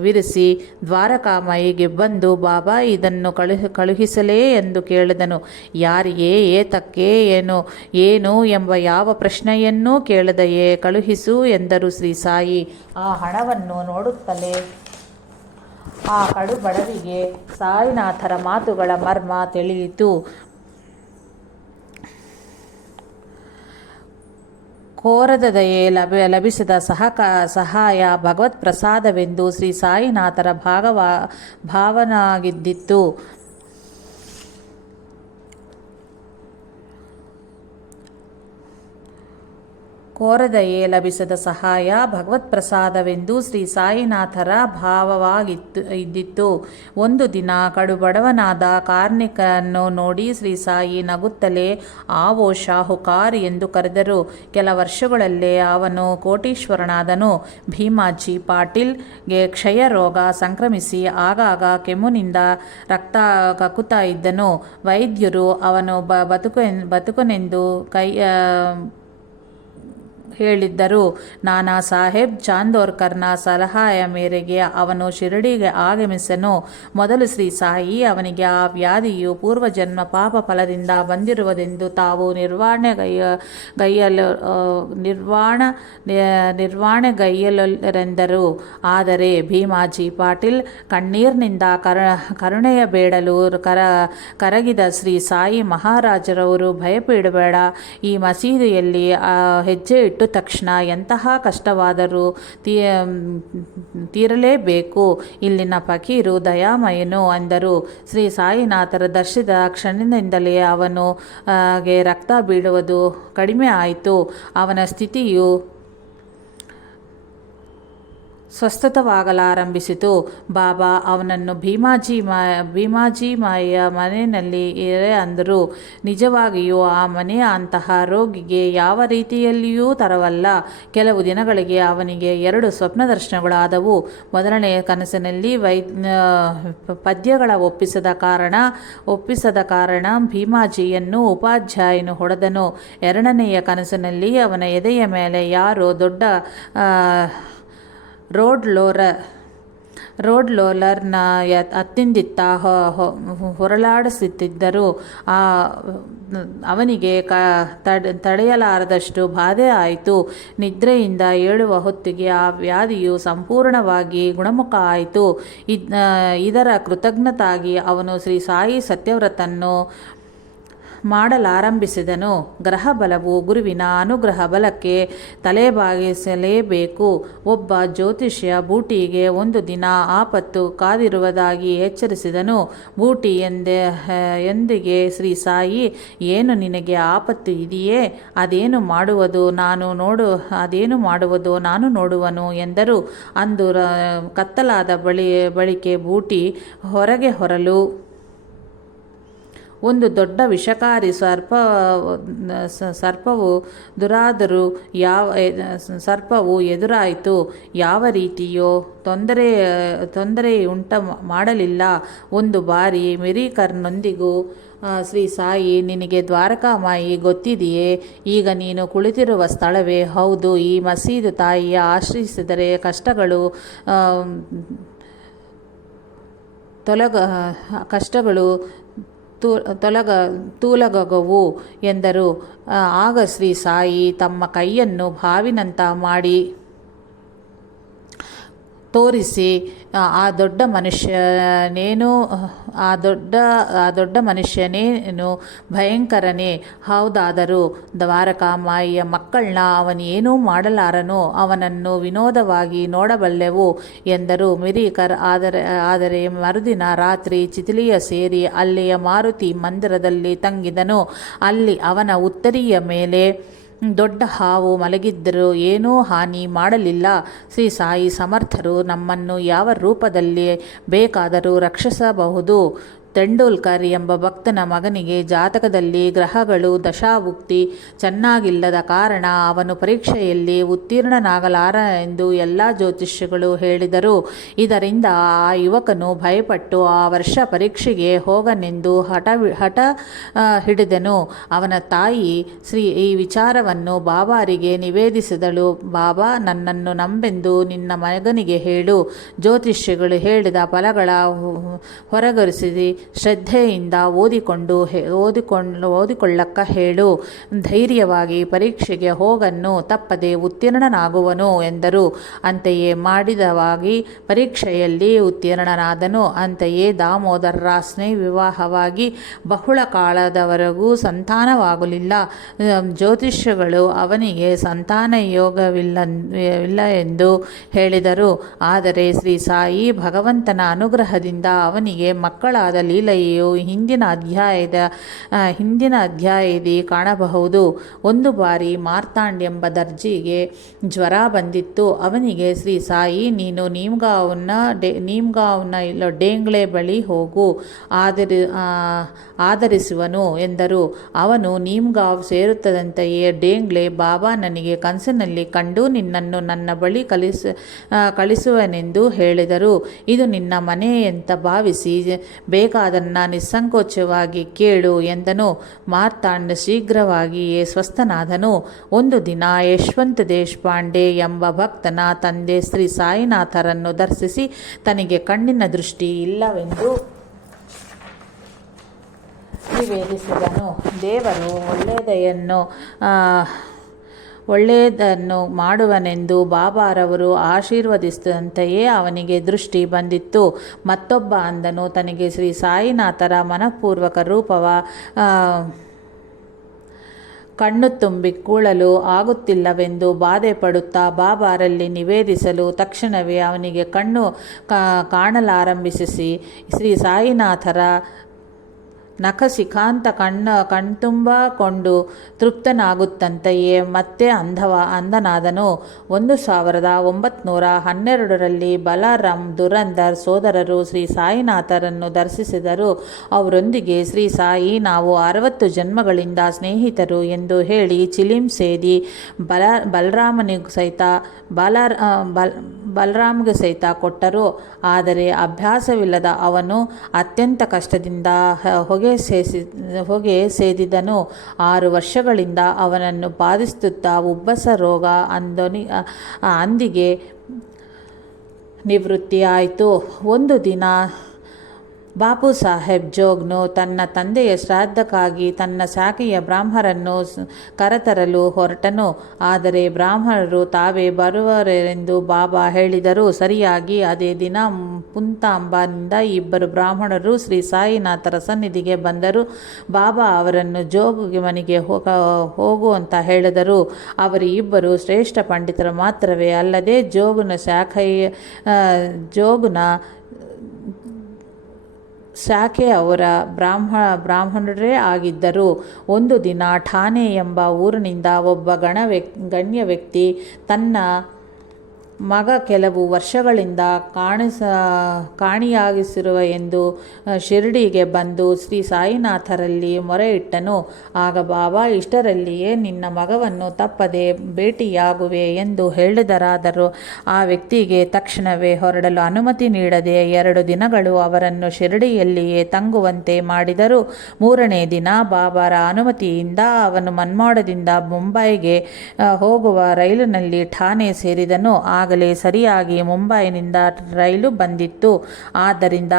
ವಿರಿಸಿ ದ್ವಾರಕಾಮಾಯಿಗೆ ಬಂದು, ಬಾಬಾ, ಇದನ್ನು ಕಳುಹಿಸಲೇ ಎಂದು ಕೇಳಿದನು. ಯಾರಿಗೆ, ಏತಕ್ಕೆ, ಏನು ಎಂಬ ಯಾವ ಪ್ರಶ್ನೆಯನ್ನೂ ಕೇಳದೆಯೇ ಕಳುಹಿಸು ಎಂದರು ಶ್ರೀ ಸಾಯಿ. ಆ ಹಣವನ್ನು ನೋಡುತ್ತಲೇ ಆ ಕಡು ಬಡವಿಗೆ ಸಾಯಿನಾಥರ ಮಾತುಗಳ ಮರ್ಮ ತಿಳಿಯಿತು. ಕೋರದ ದಯೆ ಲಭಿಸಿದ ಸಹಾಯ ಭಗವತ್ ಪ್ರಸಾದವೆಂದು ಶ್ರೀ ಸಾಯಿನಾಥರ ಭಾವನಾಗಿದ್ದಿತು. ಕೋರದೆಯೇ ಲಭಿಸದ ಸಹಾಯ ಭಗವತ್ಪ್ರಸಾದವೆಂದು ಶ್ರೀ ಸಾಯಿನಾಥರ ಇದ್ದಿತ್ತು. ಒಂದು ದಿನ ಕಡುಬಡವನಾದ ಕಾರ್ಣಿಕನನ್ನು ನೋಡಿ ಶ್ರೀ ಸಾಯಿ ನಗುತ್ತಲೇ ಆವೋ ಶಾಹುಕಾರ್ ಎಂದು ಕರೆದರು. ಕೆಲ ವರ್ಷಗಳಲ್ಲೇ ಅವನು ಕೋಟೀಶ್ವರನಾದನು. ಭೀಮಾಜಿ ಪಾಟೀಲ್ಗೆ ಕ್ಷಯ ರೋಗ ಸಂಕ್ರಮಿಸಿ ಆಗಾಗ ಕೆಮ್ಮಿನಿಂದ ರಕ್ತ ಕಕ್ಕುತ್ತಾ ಇದ್ದನು. ವೈದ್ಯರು ಅವನು ಬದುಕನೆಂದು ಹೇಳಿದ್ದರು. ನಾನಾ ಸಾಹೇಬ್ ಚಾಂದೋರ್ಕರ್ನ ಸಲಹೆಯ ಮೇರೆಗೆ ಅವನು ಶಿರಡಿಗೆ ಆಗಮಿಸನು. ಮೊದಲು ಶ್ರೀ ಸಾಯಿ ಅವನಿಗೆ ಆ ವ್ಯಾಧಿಯು ಪೂರ್ವಜನ್ಮ ಪಾಪ ಫಲದಿಂದ ಬಂದಿರುವುದೆಂದು ತಾವು ನಿರ್ವಾಣೆಗೈಯಲೆಂದರು. ಆದರೆ ಭೀಮಾಜಿ ಪಾಟೀಲ್ ಕಣ್ಣೀರಿನಿಂದ ಕರುಣೆಯ ಬೇಡಲು ಕರಗಿದ ಶ್ರೀ ಸಾಯಿ ಮಹಾರಾಜರವರು, ಭಯಪಡಬೇಡ, ಈ ಮಸೀದಿಯಲ್ಲಿ ಹೆಜ್ಜೆ ಇಟ್ಟು ತಕ್ಷಣ ಎಂತಹ ಕಷ್ಟವಾದರೂ ತೀರಲೇಬೇಕು. ಇಲ್ಲಿನ ಫಕೀರು ದಯಾಮಯನು ಅಂದರು. ಶ್ರೀ ಸಾಯಿನಾಥರ ದರ್ಶಿಸಿದ ಕ್ಷಣದಿಂದಲೇ ಅವನಿಗೆ ರಕ್ತ ಬೀಳುವುದು ಕಡಿಮೆ ಆಯಿತು. ಅವನ ಸ್ಥಿತಿಯು ಸ್ವಸ್ಥವಾಗಲಾರಂಭಿಸಿತು. ಬಾಬಾ ಅವನನ್ನು ಭೀಮಾಜಿ ಮಾಯ ಮನೆಯಲ್ಲಿ ಅಂದರು. ನಿಜವಾಗಿಯೂ ಆ ಮನೆಯ ಅಂತಹ ರೋಗಿಗೆ ಯಾವ ರೀತಿಯಲ್ಲಿಯೂ ತರವಲ್ಲ. ಕೆಲವು ದಿನಗಳಿಗೆ ಅವನಿಗೆ 2 ಸ್ವಪ್ನ ದರ್ಶನಗಳಾದವು. ಮೊದಲನೆಯ ಕನಸಿನಲ್ಲಿ ಪದ್ಯಗಳ ಒಪ್ಪಿಸದ ಕಾರಣ ಭೀಮಾಜಿಯನ್ನು ಉಪಾಧ್ಯಾಯನು ಹೊಡೆದನು. ಎರಡನೆಯ ಕನಸಿನಲ್ಲಿ ಅವನ ಎದೆಯ ಮೇಲೆ ಯಾರೋ ದೊಡ್ಡ ರೋಡ್ ರೋಲರ್ನ ಅತ್ತಿಂದಿತ್ತ ಹೊರಳಾಡಿಸುತ್ತಿದ್ದರು. ಅವನಿಗೆ ತಡೆಯಲಾರದಷ್ಟು ಬಾಧೆ ಆಯಿತು. ನಿದ್ರೆಯಿಂದ ಏಳುವ ಹೊತ್ತಿಗೆ ಆ ವ್ಯಾಧಿಯು ಸಂಪೂರ್ಣವಾಗಿ ಗುಣಮುಖ ಆಯಿತು. ಇದರ ಕೃತಜ್ಞತಾಗಿ ಅವನು ಶ್ರೀ ಸಾಯಿ ಸತ್ಯವ್ರತನ್ನು ಮಾಡಲಾರಂಭಿಸಿದನು. ಗ್ರಹ ಬಲವು ಗುರುವಿನ ಅನುಗ್ರಹ ಬಲಕ್ಕೆ ತಲೆಬಾಗಿಸಲೇಬೇಕು. ಒಬ್ಬ ಜ್ಯೋತಿಷ್ಯ ಬೂಟಿಗೆ ಒಂದು ದಿನ ಆಪತ್ತು ಕಾದಿರುವುದಾಗಿ ಎಚ್ಚರಿಸಿದನು. ಬೂಟಿ ಎಂದಿಗೆ ಶ್ರೀ ಸಾಯಿ, ಏನು ನಿನಗೆ ಆಪತ್ತು ಇದೆಯೇ? ಅದೇನು ಮಾಡುವುದು ನಾನು ನೋಡುವನು ಎಂದರು. ಅಂದು ಕತ್ತಲಾದ ಬಳಿಕೆ ಬೂಟಿ ಹೊರಗೆ ಹೊರಲು ಒಂದು ದೊಡ್ಡ ವಿಷಕಾರಿ ಸರ್ಪವು ಎದುರಾಯಿತು. ಯಾವ ರೀತಿಯೋ ತೊಂದರೆಯುಂಟು ಮಾಡಲಿಲ್ಲ. ಒಂದು ಬಾರಿ ಮಿರಿಕರ್ನೊಂದಿಗೂ ಶ್ರೀ ಸಾಯಿ, ನಿನಗೆ ದ್ವಾರಕಾಮಾಯಿ ಗೊತ್ತಿದೆಯೇ? ಈಗ ನೀನು ಕುಳಿತಿರುವ ಸ್ಥಳವೇ ಹೌದು. ಈ ಮಸೀದು ತಾಯಿಯ ಆಶ್ರಯಿಸಿದರೆ ಕಷ್ಟಗಳು ತೂಲಗವು ಎಂದರು. ಆಗ ಶ್ರೀ ಸಾಯಿ ತಮ್ಮ ಕೈಯನ್ನು ಬಾವಿನಂತ ಮಾಡಿ ತೋರಿಸಿ, ಆ ದೊಡ್ಡ ಮನುಷ್ಯನೇನು ಭಯಂಕರನೇ ಹೌದಾದರೂ ದ್ವಾರಕಾಮಾಯಿಯ ಮಕ್ಕಳನ್ನ ಅವನೇನೂ ಮಾಡಲಾರನು. ಅವನನ್ನು ವಿನೋದವಾಗಿ ನೋಡಬಲ್ಲೆವು ಎಂದರು ಮಿರಿಕರ್. ಆದರೆ ಮರುದಿನ ರಾತ್ರಿ ಚಿತಿಲಿಯ ಸೇರಿ ಅಲ್ಲಿಯ ಮಾರುತಿ ಮಂದಿರದಲ್ಲಿ ತಂಗಿದನು. ಅಲ್ಲಿ ಅವನ ಉತ್ತರಿಯ ಮೇಲೆ ದೊಡ್ಡ ಹಾವು ಮಲಗಿದ್ದರೂ ಏನೂ ಹಾನಿ ಮಾಡಲಿಲ್ಲ. ಶ್ರೀ ಸಾಯಿ ಸಮರ್ಥರು ನಮ್ಮನ್ನು ಯಾವ ರೂಪದಲ್ಲಿ ಬೇಕಾದರೂ ರಕ್ಷಿಸಬಹುದು. ತೆಂಡೂಲ್ಕರ್ ಎಂಬ ಭಕ್ತನ ಮಗನಿಗೆ ಜಾತಕದಲ್ಲಿ ಗ್ರಹಗಳು ದಶಾಭುಕ್ತಿ ಚೆನ್ನಾಗಿಲ್ಲದ ಕಾರಣ ಅವನು ಪರೀಕ್ಷೆಯಲ್ಲಿ ಉತ್ತೀರ್ಣನಾಗಲಾರ ಎಂದು ಎಲ್ಲ ಜ್ಯೋತಿಷ್ಯಗಳು ಹೇಳಿದರು. ಇದರಿಂದ ಆ ಯುವಕನು ಭಯಪಟ್ಟು ಆ ವರ್ಷ ಪರೀಕ್ಷೆಗೆ ಹೋಗನೆಂದು ಹಠ ಹಿಡಿದನು. ಅವನ ತಾಯಿ ಈ ವಿಚಾರವನ್ನು ಬಾಬಾರಿಗೆ ನಿವೇದಿಸಿದಳು. ಬಾಬಾ, ನನ್ನನ್ನು ನಂಬೆಂದು ನಿನ್ನ ಮಗನಿಗೆ ಹೇಳು. ಜ್ಯೋತಿಷ್ಯಗಳು ಹೇಳಿದ ಫಲಗಳ ಹೊರಗೊರಿಸಿ ಶ್ರದ್ಧೆಯಿಂದ ಓದಿಕೊಳ್ಳಕ್ಕ ಹೇಳು. ಧೈರ್ಯವಾಗಿ ಪರೀಕ್ಷೆಗೆ ಹೋಗನ್ನು, ತಪ್ಪದೆ ಉತ್ತೀರ್ಣನಾಗುವನು ಎಂದರು. ಅಂತೆಯೇ ಮಾಡಿದವಾಗಿ ಪರೀಕ್ಷೆಯಲ್ಲಿ ಉತ್ತೀರ್ಣನಾದನು. ಅಂತೆಯೇ ದಾಮೋದರ ರಾಸ್ನೆ ವಿವಾಹವಾಗಿ ಬಹಳ ಕಾಲದವರೆಗೂ ಸಂತಾನವಾಗಲಿಲ್ಲ. ಜ್ಯೋತಿಷ್ಯಗಳು ಅವನಿಗೆ ಸಂತಾನಯೋಗವಿಲ್ಲ ಎಂದು ಹೇಳಿದರು. ಆದರೆ ಶ್ರೀ ಸಾಯಿ ಭಗವಂತನ ಅನುಗ್ರಹದಿಂದ ಅವನಿಗೆ ಮಕ್ಕಳಾದಲ್ಲಿ ಲೀಲೆಯು ಹಿಂದಿನ ಅಧ್ಯಾಯದಲ್ಲಿ ಕಾಣಬಹುದು. ಒಂದು ಬಾರಿ ಮಾರ್ತಾಂಡ್ ಎಂಬ ದರ್ಜಿಗೆ ಜ್ವರ ಬಂದಿತ್ತು. ಅವನಿಗೆ ಶ್ರೀ ಸಾಯಿ, ನೀನು ನೀಮ್ಗಾವ್ನ ಇಲ್ಲ ಡೇಂಗ್ಲೆ ಬಳಿ ಹೋಗು, ಆಧರಿಸುವನು ಎಂದರು. ಅವನು ನೀಮ್ಗಾವ್ ಸೇರುತ್ತದಂತೆಯೇ ಡೇಂಗ್ಲೆ ಬಾಬಾ ನನಗೆ ಕನಸಿನಲ್ಲಿ ಕಂಡು ನಿನ್ನನ್ನು ನನ್ನ ಬಳಿ ಕಳಿಸುವನೆಂದು ಹೇಳಿದರು. ಇದು ನಿನ್ನ ಮನೆ ಅಂತ ಭಾವಿಸಿ ಬೇಕಾದನ್ನ ನಿಸ್ಸಂಕೋಚವಾಗಿ ಕೇಳು ಎಂದನು. ಮಾರ್ತಾಂಡ್ ಶೀಘ್ರವಾಗಿಯೇ ಸ್ವಸ್ಥನಾದನು. ಒಂದು ದಿನ ಯಶವಂತ್ ದೇಶಪಾಂಡೆ ಎಂಬ ಭಕ್ತನ ತಂದೆ ಶ್ರೀ ಸಾಯಿನಾಥರನ್ನು ದರ್ಶಿಸಿ ತನಗೆ ಕಣ್ಣಿನ ದೃಷ್ಟಿ ಇಲ್ಲವೆಂದು ನಿವೇದಿಸಿದನು. ದೇವರು ಒಳ್ಳೆಯದನ್ನು ಮಾಡುವನೆಂದು ಬಾಬಾರವರು ಆಶೀರ್ವದಿಸಿದಂತೆಯೇ ಅವನಿಗೆ ದೃಷ್ಟಿ ಬಂದಿತ್ತು. ಮತ್ತೊಬ್ಬ ಅಂದನು, ತನಗೆ ಶ್ರೀ ಸಾಯಿನಾಥರ ಮನಃಪೂರ್ವಕ ರೂಪವ ಕಣ್ಣು ತುಂಬಿ ಕೂಳಲು ಆಗುತ್ತಿಲ್ಲವೆಂದು ಬಾಧೆ ಪಡುತ್ತಾ ಬಾಬಾರಲ್ಲಿ ನಿವೇದಿಸಲು ತಕ್ಷಣವೇ ಅವನಿಗೆ ಕಣ್ಣು ಕಾಣಲಾರಂಭಿಸಿ ಶ್ರೀ ಸಾಯಿನಾಥರ ನಖಶಿಖಾಂತ ಕಣ್ತುಂಬ ಕೊಂಡು ತೃಪ್ತನಾಗುತ್ತಂತೆಯೇ ಮತ್ತೆ ಅಂಧನಾದನು. 1912ರಲ್ಲಿ ಬಲರಾಮ್ ದುರಂದರ್ ಸೋದರರು ಶ್ರೀ ಸಾಯಿನಾಥರನ್ನು ದರ್ಶಿಸಿದರು. ಅವರೊಂದಿಗೆ ಶ್ರೀ ಸಾಯಿ, ನಾವು 60 ಜನ್ಮಗಳಿಂದ ಸ್ನೇಹಿತರು ಎಂದು ಹೇಳಿ ಚಿಲಿಂ ಸೇದಿ ಬಲರಾಮ್ಗೆ ಸಹಿತ ಕೊಟ್ಟರು. ಆದರೆ ಅಭ್ಯಾಸವಿಲ್ಲದ ಅವನು ಅತ್ಯಂತ ಕಷ್ಟದಿಂದ ಹೊಗೆ ಸೇದಿದನು. 6 ವರ್ಷಗಳಿಂದ ಅವನನ್ನು ಬಾಧಿಸುತ್ತಾ ಉಬ್ಬಸ ರೋಗ ಅಂದಿಗೆ ನಿವೃತ್ತಿಯಾಯಿತು. ಒಂದು ದಿನ ಬಾಪು ಸಾಹೇಬ್ ಜೋಗ್ನು ತನ್ನ ತಂದೆಯ ಶ್ರಾದ್ದಕ್ಕಾಗಿ ತನ್ನ ಶಾಖೆಯ ಬ್ರಾಹ್ಮಣರನ್ನು ಕರೆತರಲು ಹೊರಟನು. ಆದರೆ ಬ್ರಾಹ್ಮಣರು ತಾವೇ ಬರುವರೆಂದು ಬಾಬಾ ಹೇಳಿದರು. ಸರಿಯಾಗಿ ಅದೇ ದಿನ ಪುಂತಾಂಬನಿಂದ 2 ಬ್ರಾಹ್ಮಣರು ಶ್ರೀ ಸಾಯಿನಾಥರ ಸನ್ನಿಧಿಗೆ ಬಂದರು. ಬಾಬಾ ಅವರನ್ನು ಜೋಗಿಗೆ ಮನೆಗೆ ಹೋಗು ಅಂತ ಹೇಳಿದರು. ಅವರು ಇಬ್ಬರು ಶ್ರೇಷ್ಠ ಪಂಡಿತರು ಮಾತ್ರವೇ ಅಲ್ಲದೆ ಜೋಗುನ ಶಾಖೆ ಅವರ ಬ್ರಾಹ್ಮಣರೇ ಆಗಿದ್ದರು. ಒಂದು ದಿನ ಠಾಣೆ ಎಂಬ ಊರಿನಿಂದ ಒಬ್ಬ ಗಣ್ಯ ವ್ಯಕ್ತಿ ತನ್ನ ಮಗ ಕೆಲವು ವರ್ಷಗಳಿಂದ ಕಾಣಿಯಾಗಿಸಿರುವ ಎಂದು ಶಿರ್ಡಿಗೆ ಬಂದು ಶ್ರೀ ಸಾಯಿನಾಥರಲ್ಲಿ ಮೊರೆಯಿಟ್ಟನು. ಆಗ ಬಾಬಾ ಇಷ್ಟರಲ್ಲಿಯೇ ನಿನ್ನ ಮಗವನ್ನು ತಪ್ಪದೆ ಭೇಟಿಯಾಗುವೆ ಎಂದು ಹೇಳಿದರಾದರೂ ಆ ವ್ಯಕ್ತಿಗೆ ತಕ್ಷಣವೇ ಹೊರಡಲು ಅನುಮತಿ ನೀಡದೆ 2 ದಿನಗಳು ಅವರನ್ನು ಶಿರ್ಡಿಯಲ್ಲಿಯೇ ತಂಗುವಂತೆ ಮಾಡಿದರು. 3ನೇ ದಿನ ಬಾಬಾರ ಅನುಮತಿಯಿಂದ ಅವನು ಮನ್ಮಾಡದಿಂದ ಮುಂಬೈಗೆ ಹೋಗುವ ರೈಲಿನಲ್ಲಿ ಠಾಣೆ ಸೇರಿದನು. ಆಗಲೇ ಸರಿಯಾಗಿ ಮುಂಬೈನಿಂದ ರೈಲು ಬಂದಿತ್ತು. ಆದ್ದರಿಂದ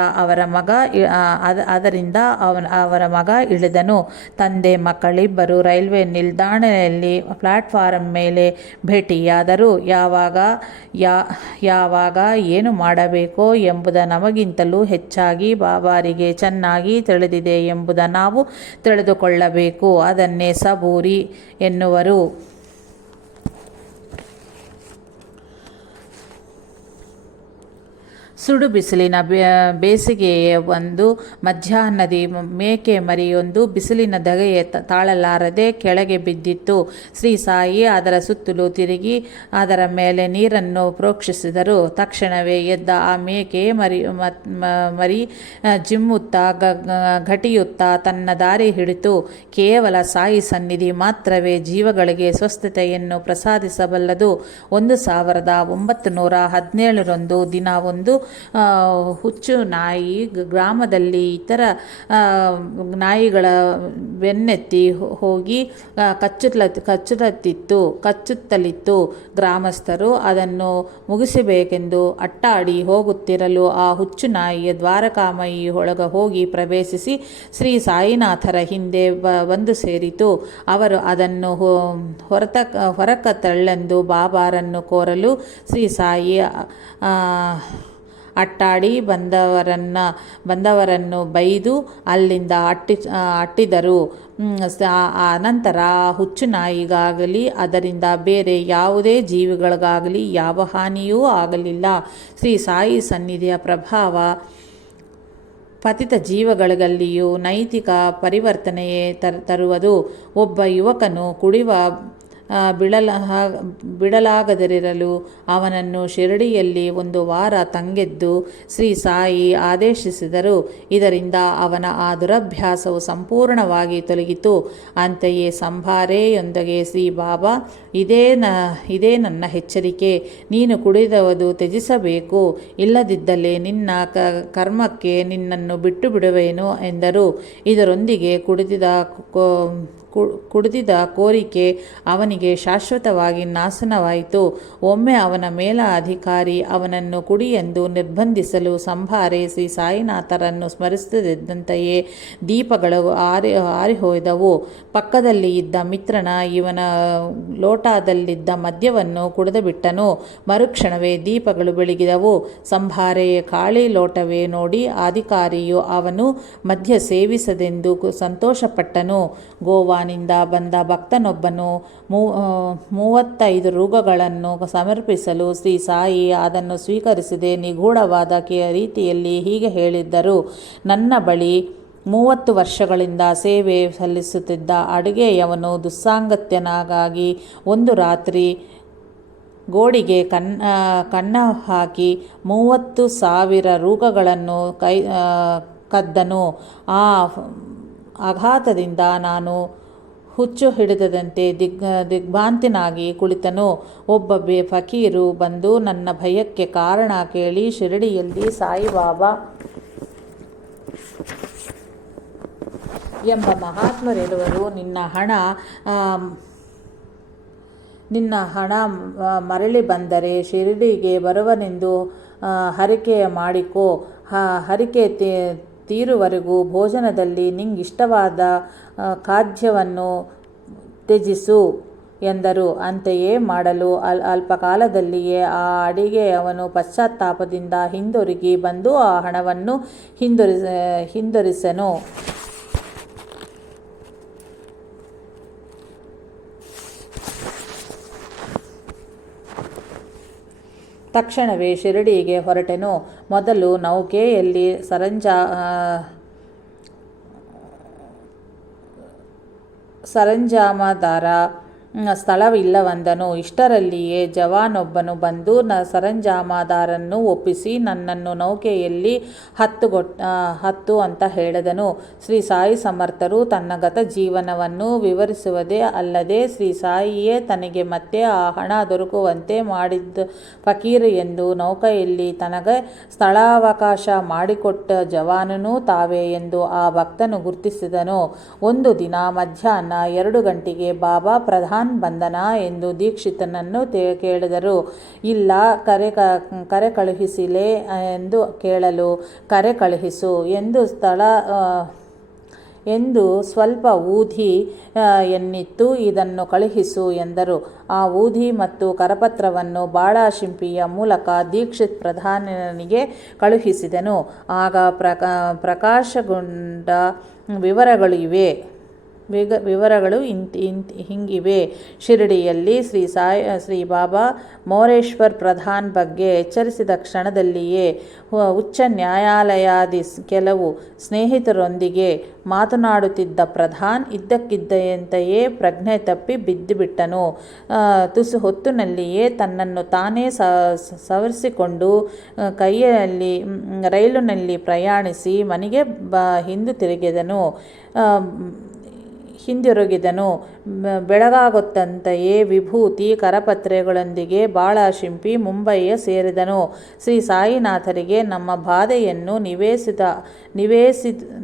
ಅವರ ಮಗ ಇಳಿದನು. ತಂದೆ ಮಕ್ಕಳಿಬ್ಬರು ರೈಲ್ವೆ ನಿಲ್ದಾಣದಲ್ಲಿ ಪ್ಲಾಟ್ಫಾರಂ ಮೇಲೆ ಭೇಟಿಯಾದರು. ಯಾವಾಗ ಏನು ಮಾಡಬೇಕೋ ಎಂಬುದು ನಮಗಿಂತಲೂ ಹೆಚ್ಚಾಗಿ ಬಾಬಾರಿಗೆ ಚೆನ್ನಾಗಿ ತಿಳಿದಿದೆ ಎಂಬುದು ನಾವು ತಿಳಿದುಕೊಳ್ಳಬೇಕು. ಅದನ್ನೇ ಸಬೂರಿ ಎನ್ನುವರು. ಸುಡು ಬಿಸಿಲಿನ ಬೇಸಿಗೆಯ ಒಂದು ಮಧ್ಯಾಹ್ನದಿ ಮೇಕೆ ಮರಿಯೊಂದು ಬಿಸಿಲಿನ ಧಗೆಗೆ ತಾಳಲಾರದೆ ಕೆಳಗೆ ಬಿದ್ದಿತ್ತು. ಶ್ರೀ ಸಾಯಿ ಅದರ ಸುತ್ತಲೂ ತಿರುಗಿ ಅದರ ಮೇಲೆ ನೀರನ್ನು ಪ್ರೋಕ್ಷಿಸಿದರು. ತಕ್ಷಣವೇ ಎದ್ದ ಆ ಮೇಕೆ ಮರಿ ಜಿಮ್ಮುತ್ತಾ ಘಟಿಯುತ್ತಾ ತನ್ನ ದಾರಿ ಹಿಡಿತು. ಕೇವಲ ಸಾಯಿ ಸನ್ನಿಧಿ ಮಾತ್ರವೇ ಜೀವಗಳಿಗೆ ಸ್ವಸ್ಥತೆಯನ್ನು ಪ್ರಸಾದಿಸಬಲ್ಲದು. 1917ರಂದು ದಿನ ಒಂದು ಹುಚ್ಚು ನಾಯಿ ಗ್ರಾಮದಲ್ಲಿ ಇತರ ನಾಯಿಗಳ ಬೆನ್ನೆತ್ತಿ ಹೋಗಿ ಕಚ್ಚುತ್ತಲಿತ್ತು. ಗ್ರಾಮಸ್ಥರು ಅದನ್ನು ಮುಗಿಸಬೇಕೆಂದು ಅಟ್ಟಾಡಿ ಹೋಗುತ್ತಿರಲು ಆ ಹುಚ್ಚು ನಾಯಿಯ ದ್ವಾರಕಾಮಯಿ ಒಳಗೆ ಹೋಗಿ ಪ್ರವೇಶಿಸಿ ಶ್ರೀ ಸಾಯಿನಾಥರ ಹಿಂದೆ ಬಂದು ಸೇರಿತು. ಅವರು ಅದನ್ನು ಹೊರಕ ತಳ್ಳೆಂದು ಬಾಬಾರನ್ನು ಕೋರಲು ಶ್ರೀ ಸಾಯಿ ಅಟ್ಟಾಡಿ ಬಂದವರನ್ನು ಬೈದು ಅಲ್ಲಿಂದ ಅಟ್ಟಿದರು. ಅನಂತರ ಹುಚ್ಚು ನಾಯಿಗಾಗಲಿ ಅದರಿಂದ ಬೇರೆ ಯಾವುದೇ ಜೀವಿಗಳಿಗಾಗಲಿ ಯಾವ ಹಾನಿಯೂ ಆಗಲಿಲ್ಲ. ಶ್ರೀ ಸಾಯಿ ಸನ್ನಿಧಿಯ ಪ್ರಭಾವ ಪತಿತ ಜೀವಗಳಲ್ಲಿಯೂ ನೈತಿಕ ಪರಿವರ್ತನೆಯೇ ತರುವುದು. ಒಬ್ಬ ಯುವಕನು ಕುಡಿಯುವ ಬಿಡಲಾಗದಿರಲು ಅವನನ್ನು ಶಿರಡಿಯಲ್ಲಿ 1 ವಾರ ತಂಗೆದ್ದು ಶ್ರೀ ಸಾಯಿ ಆದೇಶಿಸಿದರು. ಇದರಿಂದ ಅವನ ಆ ದುರಭ್ಯಾಸವು ಸಂಪೂರ್ಣವಾಗಿ ತೊಲಗಿತು. ಅಂತೆಯೇ ಸಂಭಾರೆಯೊಂದಿಗೆ ಶ್ರೀ ಬಾಬಾ, ಇದೇ ನನ್ನ ಎಚ್ಚರಿಕೆ, ನೀನು ಕುಡಿಯುವುದು ತ್ಯಜಿಸಬೇಕು, ಇಲ್ಲದಿದ್ದಲ್ಲಿ ನಿನ್ನ ಕರ್ಮಕ್ಕೆ ನಿನ್ನನ್ನು ಬಿಟ್ಟು ಬಿಡುವೆನು ಎಂದರು. ಇದರೊಂದಿಗೆ ಕುಡಿದಿದ್ದ ಕೋರಿಕೆ ಅವನಿಗೆ ಶಾಶ್ವತವಾಗಿ ನಾಶನವಾಯಿತು. ಒಮ್ಮೆ ಅವನ ಮೇಲಧಿಕಾರಿ ಅವನನ್ನು ಕುಡಿಯೆಂದು ನಿರ್ಬಂಧಿಸಲು ಸಂಭಾರೆ ಶ್ರೀ ಸಾಯಿನಾಥರನ್ನು ಸ್ಮರಿಸುತ್ತಿದ್ದಂತೆಯೇ ದೀಪಗಳು ಆರಿಹೋದವು. ಪಕ್ಕದಲ್ಲಿ ಇದ್ದ ಮಿತ್ರನ ಇವನ ಲೋಟದಲ್ಲಿದ್ದ ಮದ್ಯವನ್ನು ಕುಡಿದುಬಿಟ್ಟನು. ಮರುಕ್ಷಣವೇ ದೀಪಗಳು ಬೆಳಗಿದವು. ಸಂಭಾರೆಯ ಖಾಲಿ ಲೋಟವೇ ನೋಡಿ ಅಧಿಕಾರಿಯು ಅವನು ಮದ್ಯ ಸೇವಿಸದೆಂದು ಸಂತೋಷಪಟ್ಟನು. ಗೋವಾನಿಂದ ಬಂದ ಭಕ್ತನೊಬ್ಬನು 35 ರೂಗಳನ್ನು ಸಮರ್ಪಿಸಲು ಶ್ರೀ ಸಾಯಿ ಅದನ್ನು ಸ್ವೀಕರಿಸದೆ ನಿಗೂಢವಾದ ರೀತಿಯಲ್ಲಿ ಹೀಗೆ ಹೇಳಿದ್ದರು: ನನ್ನ ಬಳಿ 30 ವರ್ಷಗಳಿಂದ ಸೇವೆ ಸಲ್ಲಿಸುತ್ತಿದ್ದ ಅಡುಗೆಯವನು ದುಸ್ಸಾಂಗತ್ಯನಾಗಿ ಒಂದು ರಾತ್ರಿ ಗೋಡೆಗೆ ಕನ್ನ ಹಾಕಿ 30,000 ರೂಗಳನ್ನು ಕದ್ದನು. ಆ ಆಘಾತದಿಂದ ನಾನು ಹುಚ್ಚು ಹಿಡಿದಂತೆ ದಿಗ್ಭ್ರಾಂತನಾಗಿ ಕುಳಿತನು. ಒಬ್ಬ ಫಕೀರು ಬಂದು ನನ್ನ ಭಯಕ್ಕೆ ಕಾರಣ ಕೇಳಿ ಶಿರಡಿಯಲ್ಲಿ ಸಾಯಿಬಾಬಾ ಎಂಬ ಮಹಾತ್ಮರಿರುವರು, ನಿನ್ನ ಹಣ ಮರಳಿ ಬಂದರೆ ಶಿರಡಿಗೆ ಬರುವನೆಂದು ಹರಕೆ ಮಾಡಿಕೋ. ಹರಕೆ ತೀರುವರೆಗೂ ಭೋಜನದಲ್ಲಿ ನಿಂಗಿಷ್ಟವಾದ ಖಾದ್ಯವನ್ನು ತ್ಯಜಿಸು ಎಂದರು. ಅಂತೆಯೇ ಮಾಡಲು ಅಲ್ಪಕಾಲದಲ್ಲಿಯೇ ಆ ಅಡಿಗೆಯವನು ಪಶ್ಚಾತ್ತಾಪದಿಂದ ಹಿಂದಿರುಗಿ ಬಂದು ಆ ಹಣವನ್ನು ಹಿಂದಿರಿಸನು. ತಕ್ಷಣವೇ ಶಿರಡಿಗೆ ಹೊರಟೆನು. ಮೊದಲು ನೌಕೆಯಲ್ಲಿ ಸರಂಜಾಮದಾರ ಸ್ಥಳವಿಲ್ಲವೆಂದನು. ಇಷ್ಟರಲ್ಲಿಯೇ ಜವಾನೊಬ್ಬನು ಬಂದು ಸರಂಜಾಮದಾರನ್ನು ಒಪ್ಪಿಸಿ ನನ್ನನ್ನು ನೌಕೆಯಲ್ಲಿ ಹತ್ತು ಅಂತ ಹೇಳಿದನು. ಶ್ರೀ ಸಾಯಿ ಸಮರ್ಥರು ತನ್ನ ಗತ ಜೀವನವನ್ನು ವಿವರಿಸುವುದೇ ಅಲ್ಲದೆ ಶ್ರೀ ಸಾಯಿಯೇ ತನಗೆ ಮತ್ತೆ ಆ ಹಣ ದೊರಕುವಂತೆ ಮಾಡಿದ್ದ ಫಕೀರ್ ಎಂದು ನೌಕೆಯಲ್ಲಿ ತನಗೆ ಸ್ಥಳಾವಕಾಶ ಮಾಡಿಕೊಟ್ಟ ಜವಾನನೂ ತಾವೇ ಎಂದು ಆ ಭಕ್ತನು ಗುರುತಿಸಿದನು. ಒಂದು ದಿನ ಮಧ್ಯಾಹ್ನ 2 ಗಂಟೆಗೆ ಬಾಬಾ ಪ್ರಧಾನ್ ಬಂದನ ಎಂದು ದೀಕ್ಷಿತನನ್ನು ಕೇಳಿದರು. ಇಲ್ಲ, ಕರೆ ಕಳುಹಿಸಿಲೆ ಎಂದು ಕೇಳಲು, ಕರೆ ಕಳುಹಿಸು ಎಂದು ಸ್ವಲ್ಪ ಊದಿ ಎನ್ನಿತ್ತು, ಇದನ್ನು ಕಳುಹಿಸು ಎಂದರು. ಆ ಊದಿ ಮತ್ತು ಕರಪತ್ರವನ್ನು ಬಾಳಶಿಂಪಿಯ ಮೂಲಕ ದೀಕ್ಷಿತ್ ಪ್ರಧಾನನಿಗೆ ಕಳುಹಿಸಿದನು. ಆಗ ಪ್ರಕಾಶಗೊಂಡ ವಿವರಗಳು ಹಿಂಗಿವೆ. ಶಿರಡಿಯಲ್ಲಿ ಶ್ರೀ ಬಾಬಾ ಮೋರೇಶ್ವರ್ ಪ್ರಧಾನ್ ಬಗ್ಗೆ ಎಚ್ಚರಿಸಿದ ಕ್ಷಣದಲ್ಲಿಯೇ ಉಚ್ಚ ನ್ಯಾಯಾಲಯದ ಕೆಲವು ಸ್ನೇಹಿತರೊಂದಿಗೆ ಮಾತನಾಡುತ್ತಿದ್ದ ಪ್ರಧಾನ್ ಇದ್ದಕ್ಕಿದ್ದಂತೆಯೇ ಪ್ರಜ್ಞೆ ತಪ್ಪಿ ಬಿದ್ದುಬಿಟ್ಟನು. ತುಸು ಹೊತ್ತಿನಲ್ಲಿಯೇ ತನ್ನನ್ನು ತಾನೇ ಸವರಿಸಿಕೊಂಡು ರೈಲಿನಲ್ಲಿ ಪ್ರಯಾಣಿಸಿ ಮನೆಗೆ ಹಿಂದಿರುಗಿದನು. ಬೆಳಗಾಗುತ್ತಂತೆಯೇ ವಿಭೂತಿ ಕರಪತ್ರೆಗಳೊಂದಿಗೆ ಬಾಳಶಿಂಪಿ ಮುಂಬಯಿಯ ಸೇರಿದನು. ಶ್ರೀ ಸಾಯಿನಾಥರಿಗೆ ನಮ್ಮ ಬಾಧೆಯನ್ನು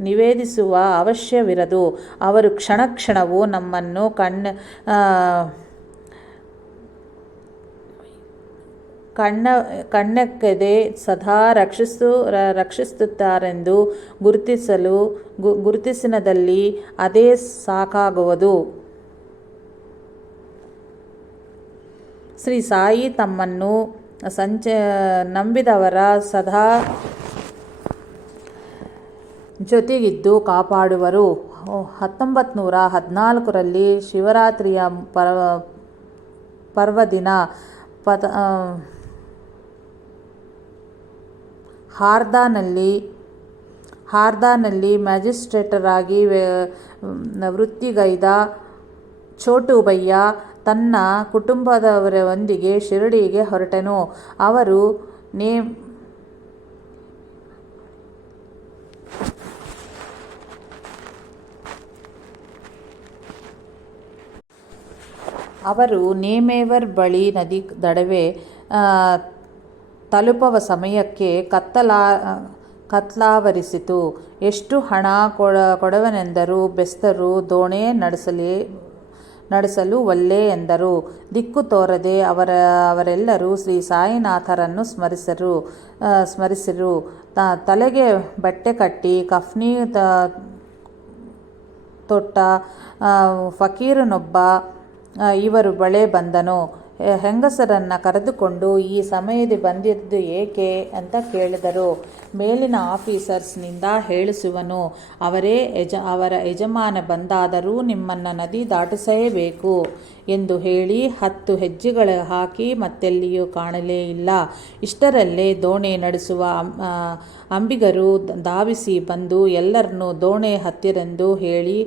ನಿವೇದಿಸುವ ಅವಶ್ಯವಿರದು. ಅವರು ಕ್ಷಣ ಕ್ಷಣವೂ ನಮ್ಮನ್ನು ಕಣ್ಣೆಕ್ಕದೆ ಸದಾ ರಕ್ಷಿಸುತ್ತಾರೆಂದು ಗುರುತಿಸಿದಲ್ಲಿ ಅದೇ ಸಾಕಾಗುವುದು. ಶ್ರೀ ಸಾಯಿ ತಮ್ಮನ್ನು ನಂಬಿದವರ ಸದಾ ಜೊತೆಗಿದ್ದು ಕಾಪಾಡುವರು. 1914ರಲ್ಲಿ ಶಿವರಾತ್ರಿಯ ಪರ್ವದಿನ ಹಾರ್ದಾನಲ್ಲಿ ಹಾರ್ದಾನಲ್ಲಿ ಮ್ಯಾಜಿಸ್ಟ್ರೇಟರಾಗಿ ವೃತ್ತಿಗೈದ ಛೋಟುಭಯ್ಯ ತನ್ನ ಕುಟುಂಬದವರೊಂದಿಗೆ ಶಿರಡಿಗೆ ಹೊರಟನು. ಅವರು ನೇಮೇವರ್ ಬಳಿ ನದಿ ದಡವೇ ತಲುಪುವ ಸಮಯಕ್ಕೆ ಕತ್ಲಾವರಿಸಿತು. ಎಷ್ಟು ಹಣ ಕೊಡುವೆನೆಂದರೂ ಬೆಸ್ತರು ದೋಣಿ ನಡೆಸಲು ಒಲ್ಲೆ ಎಂದರು. ದಿಕ್ಕು ತೋರದೆ ಅವರೆಲ್ಲರೂ ಶ್ರೀ ಸಾಯಿನಾಥರನ್ನು ಸ್ಮರಿಸಿರು. ತಲೆಗೆ ಬಟ್ಟೆ ಕಟ್ಟಿ ಕಫ್ನಿ ತೊಟ್ಟ ಫಕೀರನೊಬ್ಬ ಇವರ ಬಳಿ ಬಂದನು. ಹೆಂಗಸರನ್ನು ಕರೆದುಕೊಂಡು ಈ ಸಮಯದಲ್ಲಿ ಬಂದಿದ್ದು ಏಕೆ ಅಂತ ಕೇಳಿದರು. ಮೇಲಿನ ಆಫೀಸರ್ಸ್ನಿಂದ ಹೇಳಿಸುವನು. ಅವರ ಯಜಮಾನ ಬಂದಾದರೂ ನಿಮ್ಮನ್ನು ನದಿ ದಾಟಿಸಲೇಬೇಕು ಎಂದು ಹೇಳಿ 10 ಹೆಜ್ಜೆಗಳು ಹಾಕಿ ಮತ್ತೆಲ್ಲಿಯೂ ಕಾಣಲೇ ಇಲ್ಲ. ಇಷ್ಟರಲ್ಲೇ ದೋಣಿ ನಡೆಸುವ ಅಂಬಿಗರು ಧಾವಿಸಿ ಬಂದು ಎಲ್ಲರನ್ನೂ ದೋಣಿ ಹತ್ತಿರೆಂದು ಹೇಳಿ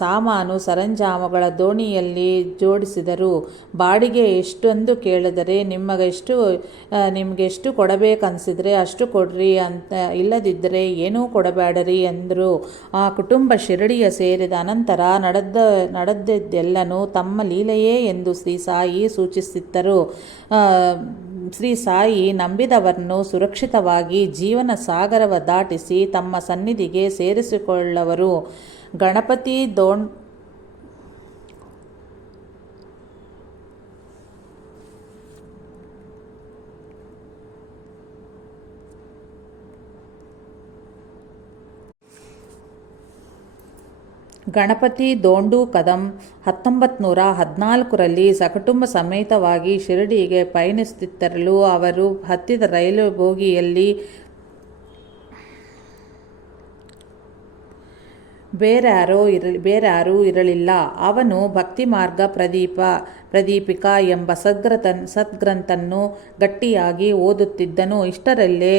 ಸಾಮಾನು ಸರಂಜಾಮುಗಳ ದೋಣಿಯಲ್ಲಿ ಜೋಡಿಸಿದರು. ಬಾಡಿಗೆ ಎಷ್ಟೆಂದು ಕೇಳಿದರೆ ನಿಮಗೆಷ್ಟು ಕೊಡಬೇಕನ್ನಿಸಿದ್ರೆ ಅಷ್ಟು ಕೊಡ್ರಿ, ಅಂತ ಇಲ್ಲದಿದ್ದರೆ ಏನೂ ಕೊಡಬೇಡರಿ ಎಂದರು. ಆ ಕುಟುಂಬ ಶಿರಡಿಯ ಸೇರಿದ ಅನಂತರ ನಡೆದದ್ದೆಲ್ಲನೂ ತಮ್ಮ ಲೀಲೆಯೇ ಎಂದು ಶ್ರೀ ಸಾಯಿ ಸೂಚಿಸಿದ್ದರು. ಶ್ರೀ ಸಾಯಿ ನಂಬಿದವರನ್ನು ಸುರಕ್ಷಿತವಾಗಿ ಜೀವನ ಸಾಗರವ ದಾಟಿಸಿ ತಮ್ಮ ಸನ್ನಿಧಿಗೆ ಸೇರಿಸಿಕೊಳ್ಳುವರು. ಗಣಪತಿ ದೋಂಡು ಕದಂ 1914ರಲ್ಲಿ ಸಕುಟುಂಬ ಸಮೇತವಾಗಿ ಶಿರಡಿಗೆ ಪಯಣಿಸುತ್ತಿರಲು ಅವರು ಹತ್ತಿದ ರೈಲು ಬೋಗಿಯಲ್ಲಿ ಬೇರ್ಯಾರೂ ಇರಲಿಲ್ಲ. ಅವನು ಭಕ್ತಿಮಾರ್ಗ ಪ್ರದೀಪಿಕಾ ಎಂಬ ಸದ್ಗ್ರಂಥನ್ನು ಗಟ್ಟಿಯಾಗಿ ಓದುತ್ತಿದ್ದನು. ಇಷ್ಟರಲ್ಲೇ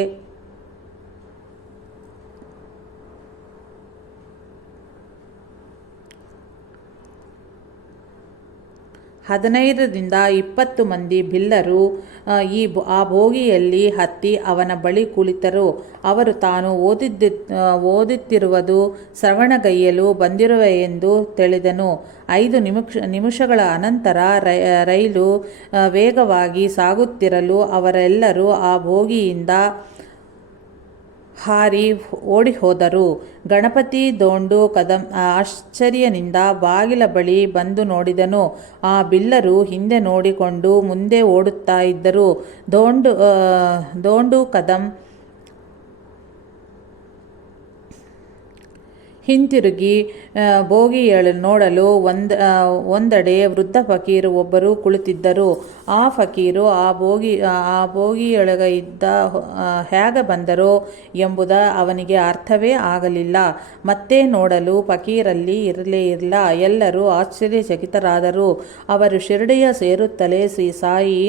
15ರಿಂದ 20 ಮಂದಿ ಬಿಲ್ಲರು ಆ ಬೋಗಿಯಲ್ಲಿ ಹತ್ತಿ ಅವನ ಬಳಿ ಕುಳಿತರು. ಅವರು ತಾನು ಓದುತ್ತಿರುವುದು ಶ್ರವಣಗೈಯಲು ಬಂದಿರುವೆಯೆಂದು ತಿಳಿದನು. 5 ನಿಮಿಷಗಳ ಅನಂತರ ರೈಲು ವೇಗವಾಗಿ ಸಾಗುತ್ತಿರಲು ಅವರೆಲ್ಲರೂ ಆ ಬೋಗಿಯಿಂದ ಹಾರಿ ಓಡಿಹೋದರು. ಗಣಪತಿ ದೋಂಡು ಕದಂ ಆಶ್ಚರ್ಯದಿಂದ ಬಾಗಿಲ ಬಳಿ ಬಂದು ನೋಡಿದನು. ಆ ಬಿಲ್ಲರು ಹಿಂದೆ ನೋಡಿಕೊಂಡು ಮುಂದೆ ಓಡುತ್ತಾ ಇದ್ದರು. ದೋಂಡು ಕದಂ ಹಿಂತಿರುಗಿ ಬೋಗಿಯನ್ನು ನೋಡಲು ಒಂದೆಡೆ ವೃದ್ಧ ಫಕೀರು ಒಬ್ಬರು ಕುಳಿತಿದ್ದರು. ಆ ಫಕೀರು ಆ ಬೋಗಿಯೊಳಗಿದ್ದ ಹೇಗೆ ಬಂದರೋ ಎಂಬುದು ಅವನಿಗೆ ಅರ್ಥವೇ ಆಗಲಿಲ್ಲ. ಮತ್ತೆ ನೋಡಲು ಫಕೀರಲ್ಲಿ ಇರಲೇ ಇಲ್ಲ. ಎಲ್ಲರೂ ಆಶ್ಚರ್ಯಚಕಿತರಾದರು. ಅವರು ಶಿರಡಿಯ ಸೇರುತ್ತಲೇ ಶ್ರೀ ಸಾಯಿ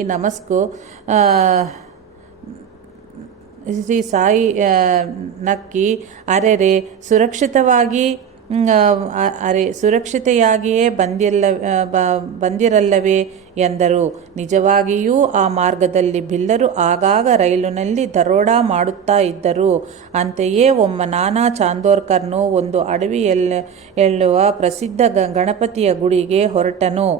ನಕ್ಕಿ ಅರೆರೆ ಸುರಕ್ಷಿತೆಯಾಗಿಯೇ ಬಂದಿರಲ್ಲವೇ ಎಂದರು. ನಿಜವಾಗಿಯೂ ಆ ಮಾರ್ಗದಲ್ಲಿ ಬಿಲ್ಲರು ಆಗಾಗ ರೈಲಿನಲ್ಲಿ ದರೋಡ ಮಾಡುತ್ತಾ ಇದ್ದರು. ಅಂತೆಯೇ ಒಮ್ಮೆ ನಾನಾ ಚಾಂದೋರ್ಕರ್ನು ಒಂದು ಅಡವಿಯಲ್ಲೆಳ್ಳುವ ಪ್ರಸಿದ್ಧ ಗಣಪತಿಯ ಗುಡಿಗೆ ಹೊರಟನು.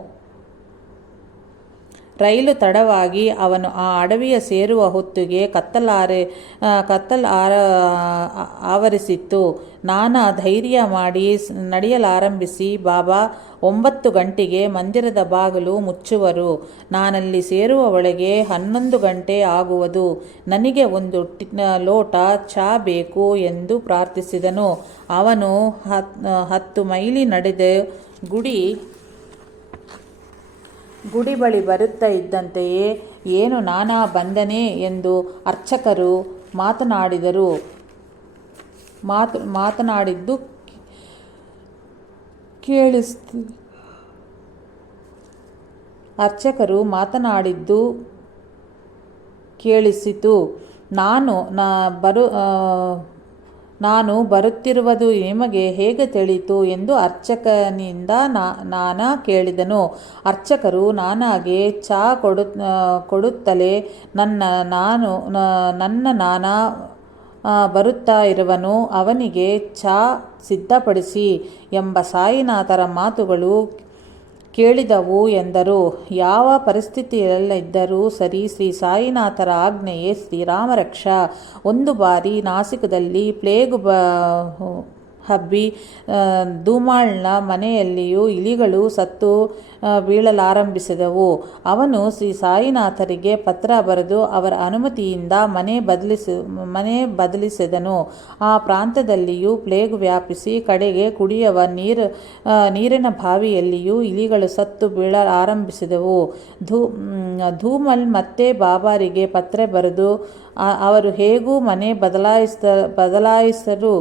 ರೈಲು ತಡವಾಗಿ ಅವನು ಆ ಅಡವಿಯ ಸೇರುವ ಹೊತ್ತಿಗೆ ಕತ್ತಲು ಆವರಿಸಿತ್ತು. ನಾನಾ ಧೈರ್ಯ ಮಾಡಿ ನಡೆಯಲಾರಂಭಿಸಿ, ಬಾಬಾ 9 ಗಂಟೆಗೆ ಮಂದಿರದ ಬಾಗಿಲು ಮುಚ್ಚುವರು. ನಾನಲ್ಲಿ ಸೇರುವ ಒಳಗೆ 11 ಗಂಟೆ ಆಗುವುದು. ನನಗೆ ಒಂದು ಲೋಟ ಚಾ ಬೇಕು ಎಂದು ಪ್ರಾರ್ಥಿಸಿದನು. ಅವನು 10 ಮೈಲಿ ನಡೆದು ಗುಡಿ ಬಳಿ ಬರುತ್ತಾ ಇದ್ದಂತೆಯೇ ಏನು ನಾನಾ ಬಂದನೆ ಎಂದು ಅರ್ಚಕರು ಮಾತನಾಡಿದ್ದು ಕೇಳಿಸಿತು. ನಾನು ಬರುತ್ತಿರುವುದು ನಿಮಗೆ ಹೇಗೆ ತಿಳಿಯಿತು ಎಂದು ಅರ್ಚಕನಿಂದ ನಾನಾ ಕೇಳಿದನು. ಅರ್ಚಕರು ನಾನಾಗೆ ಚಾ ಕೊಡುತ್ತಲೇ ನಾನಾ ಬರುತ್ತಾ ಇರುವನು, ಅವನಿಗೆ ಚಾ ಸಿದ್ಧಪಡಿಸಿ ಎಂಬ ಸಾಯಿನಾಥರ ಮಾತುಗಳು ಕೇಳಿದವು ಎಂದರು. ಯಾವ ಪರಿಸ್ಥಿತಿಯಲ್ಲಿದ್ದರೂ ಸರಿ, ಶ್ರೀ ಸಾಯಿನಾಥರ ಆಜ್ಞೆಯೇ ಶ್ರೀರಾಮರಕ್ಷ. ಒಂದು ಬಾರಿ ನಾಸಿಕದಲ್ಲಿ ಪ್ಲೇಗು ಹಬ್ಬಿ ಧೂಮಾಳ್ನ ಮನೆಯಲ್ಲಿಯೂ ಇಲಿಗಳು ಸತ್ತು ಬೀಳಲಾರಂಭಿಸಿದವು. ಅವನು ಶ್ರೀ ಸಾಯಿನಾಥರಿಗೆ ಪತ್ರ ಬರೆದು ಅವರ ಅನುಮತಿಯಿಂದ ಮನೆ ಬದಲಿಸಿದನು. ಆ ಪ್ರಾಂತ್ಯದಲ್ಲಿಯೂ ಪ್ಲೇಗ್ ವ್ಯಾಪಿಸಿ ಕಡೆಗೆ ಕುಡಿಯುವ ನೀರಿನ ಬಾವಿಯಲ್ಲಿಯೂ ಇಲಿಗಳು ಸತ್ತು ಬೀಳಲಾರಂಭಿಸಿದವು. ಧೂಮಲ್ ಮತ್ತೆ ಬಾಬಾರಿಗೆ ಪತ್ರ ಬರೆದು ಅವರು ಹೇಗೂ ಮನೆ ಬದಲಾಯಿಸರು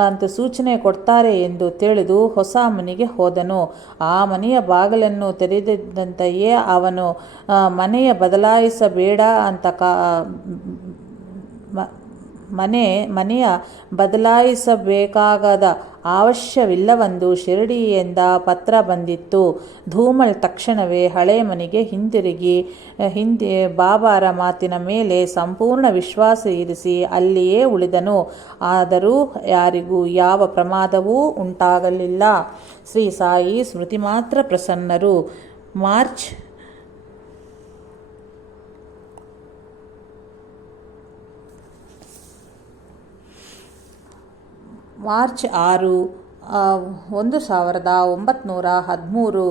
ಅಂತ ಸೂಚನೆ ಕೊಡ್ತಾರೆ ಎಂದು ತಿಳಿದು ಹೊಸ ಮನೆಗೆ ಹೋದನು. ಆ ಮನೆಯ ಬಾಗಿಲನ್ನು ತೆರೆದಿದ್ದಂತೆಯೇ ಅವನು ಮನೆಯ ಬದಲಾಯಿಸಬೇಡ ಅಂತ ಮನೆಯ ಬದಲಾಯಿಸಬೇಕಾಗದ ಅವಶ್ಯವಿಲ್ಲವೆಂದು ಶಿರಡಿಯಿಂದ ಪತ್ರ ಬಂದಿತ್ತು. ಧೂಮಲ್ ತಕ್ಷಣವೇ ಹಳೆ ಮನೆಗೆ ಹಿಂದೆ ಬಾಬಾರ ಮಾತಿನ ಮೇಲೆ ಸಂಪೂರ್ಣ ವಿಶ್ವಾಸ ಇರಿಸಿ ಅಲ್ಲಿಯೇ ಉಳಿದನು. ಆದರೂ ಯಾರಿಗೂ ಯಾವ ಪ್ರಮಾದವೂ ಉಂಟಾಗಲಿಲ್ಲ. ಶ್ರೀ ಸಾಯಿ ಸ್ಮೃತಿ ಮಾತ್ರ ಪ್ರಸನ್ನರು. ಮಾರ್ಚ್ 6, 1913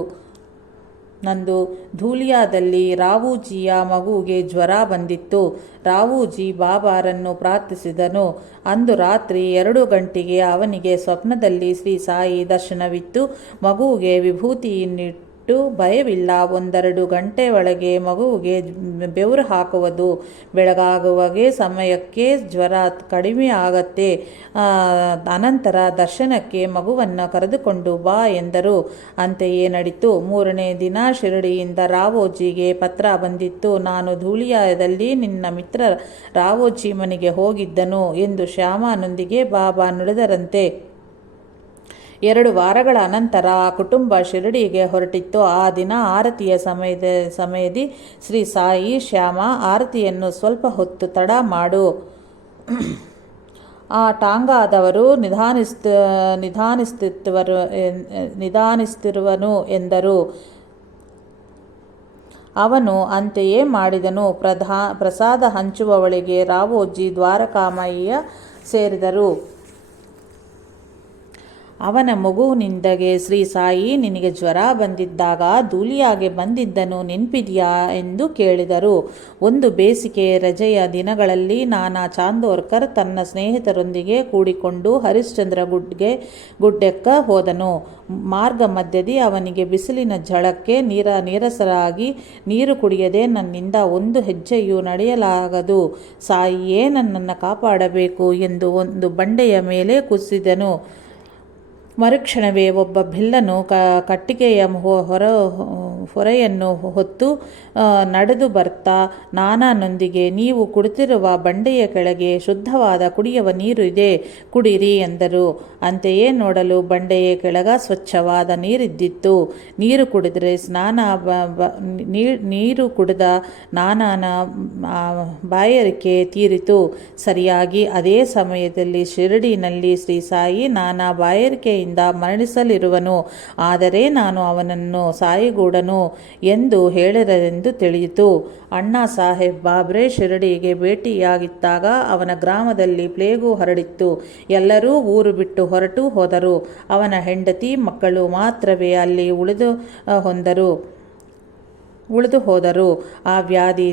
ನಂದು ಧೂಲಿಯಾದಲ್ಲಿ ರಾವೂಜಿಯ ಮಗುವಿಗೆ ಜ್ವರ ಬಂದಿತ್ತು. ರಾವೂಜಿ ಬಾಬಾರನ್ನು ಪ್ರಾರ್ಥಿಸಿದನು. ಅಂದು ರಾತ್ರಿ 2 ಗಂಟೆಗೆ ಅವನಿಗೆ ಸ್ವಪ್ನದಲ್ಲಿ ಶ್ರೀ ಸಾಯಿ ದರ್ಶನವಿತ್ತು. ಮಗುವಿಗೆ ವಿಭೂತಿಯನ್ನಿಟ್ಟು ಭಯವಿಲ್ಲ. 1-2 ಗಂಟೆ ಒಳಗೆ ಮಗುವಿಗೆ ಬೆವರು ಹಾಕುವುದು. ಬೆಳಗಾಗುವಾಗೆ ಸಮಯಕ್ಕೆ ಜ್ವರ ಕಡಿಮೆ ಆಗತ್ತೆ. ಅನಂತರ ದರ್ಶನಕ್ಕೆ ಮಗುವನ್ನು ಕರೆದುಕೊಂಡು ಬಾ ಎಂದರು. ಅಂತೆಯೇ ನಡೀತು. 3ನೇ ದಿನ ಶಿರಡಿಯಿಂದ ರಾವೋಜಿಗೆ ಪತ್ರ ಬಂದಿತ್ತು. ನಾನು ಧೂಳಿಯಾದಲ್ಲಿ ನಿನ್ನ ಮಿತ್ರ ರಾವೋಜಿ ಮನೆಗೆ ಹೋಗಿದ್ದನು ಎಂದು ಶ್ಯಾಮನೊಂದಿಗೆ ಬಾಬಾ ನುಡಿದರಂತೆ. 2 ವಾರಗಳ ಅನಂತರ ಆ ಕುಟುಂಬ ಶಿರಡಿಗೆ ಹೊರಟಿತ್ತು. ಆ ದಿನ ಆರತಿಯ ಸಮಯದಿ ಶ್ರೀ ಸಾಯಿ, ಶ್ಯಾಮ, ಆರತಿಯನ್ನು ಸ್ವಲ್ಪ ಹೊತ್ತು ತಡ ಮಾಡು, ಆ ಟಾಂಗಾದವರು ನಿಧಾನಿಸುತ್ತಿರುವನು ಎಂದರು. ಅವನು ಅಂತೆಯೇ ಮಾಡಿದನು. ಪ್ರಸಾದ ಹಂಚುವವಳಿಗೆ ರಾವೋಜಿ ದ್ವಾರಕಾಮಯ್ಯ ಸೇರಿದರು. ಅವನ ಮಗುವಿನಿಂದಗೆ ಶ್ರೀ ಸಾಯಿ, ನಿನಗೆ ಜ್ವರ ಬಂದಿದ್ದಾಗ ಧೂಲಿಯಾಗೆ ಬಂದಿದ್ದನು ನೆನಪಿದೆಯಾ ಎಂದು ಕೇಳಿದರು. ಒಂದು ಬೇಸಿಗೆ ರಜೆಯ ದಿನಗಳಲ್ಲಿ ನಾನಾ ಚಾಂದೋರ್ಕರ್ ತನ್ನ ಸ್ನೇಹಿತರೊಂದಿಗೆ ಕೂಡಿಕೊಂಡು ಹರಿಶ್ಚಂದ್ರ ಗುಡ್ಡೆಕ್ಕ ಹೋದನು. ಮಾರ್ಗ ಮಧ್ಯದಿ ಅವನಿಗೆ ಬಿಸಿಲಿನ ಝಳಕ್ಕೆ ನೀರಸರಾಗಿ ನೀರು ಕುಡಿಯದೆ ನನ್ನಿಂದ 1 ಹೆಜ್ಜೆಯೂ ನಡೆಯಲಾಗದು. ಸಾಯಿಯೇ ನನ್ನನ್ನು ಕಾಪಾಡಬೇಕು ಎಂದು ಒಂದು ಬಂಡೆಯ ಮೇಲೆ ಕುಸಿದನು. ಮರುಕ್ಷಣವೇ ಒಬ್ಬ ಬಿಲ್ಲನು ಕಟ್ಟಿಗೆಯ ಹೊರೆಯನ್ನು ಹೊತ್ತು ನಡೆದು ಬರ್ತಾ ನಾನೊಂದಿಗೆ, ನೀವು ಕುಳಿತಿರುವ ಬಂಡೆಯ ಕೆಳಗೆ ಶುದ್ಧವಾದ ಕುಡಿಯುವ ನೀರು ಇದೆ, ಕುಡಿಯಿರಿ ಎಂದರು. ಅಂತೆಯೇ ನೋಡಲು ಬಂಡೆಯ ಕೆಳಗ ಸ್ವಚ್ಛವಾದ ನೀರಿದ್ದಿತ್ತು. ನೀರು ಕುಡಿದ ನಾನನ ಬಾಯಾರಿಕೆ ತೀರಿತು. ಸರಿಯಾಗಿ ಅದೇ ಸಮಯದಲ್ಲಿ ಶಿರಡಿನಲ್ಲಿ ಶ್ರೀ ಸಾಯಿ ನಾನಾ ಬಾಯಾರಿಕೆಯಿಂದ ಮರಣಿಸಲಿರುವನು. ಆದರೆ ನಾನು ಅವನನ್ನು ಸಾಯಿಗೂಡನು ಎಂದು ಹೇಳಿದರೆಂದು ತಿಳಿಯಿತು. ಅಣ್ಣಾ ಸಾಹೇಬ್ ಬಾಬ್ರೆ ಶಿರಡಿಗೆ ಭೇಟಿಯಾಗಿದ್ದಾಗ ಅವನ ಗ್ರಾಮದಲ್ಲಿ ಪ್ಲೇಗು ಹರಡಿತ್ತು. ಎಲ್ಲರೂ ಊರು ಬಿಟ್ಟು ಹೊರಟು ಹೋದರು. ಅವನ ಹೆಂಡತಿ ಮಕ್ಕಳು ಮಾತ್ರವೇ ಅಲ್ಲಿ ಉಳಿದು ಹೋದರು. ಆ ವ್ಯಾಧಿ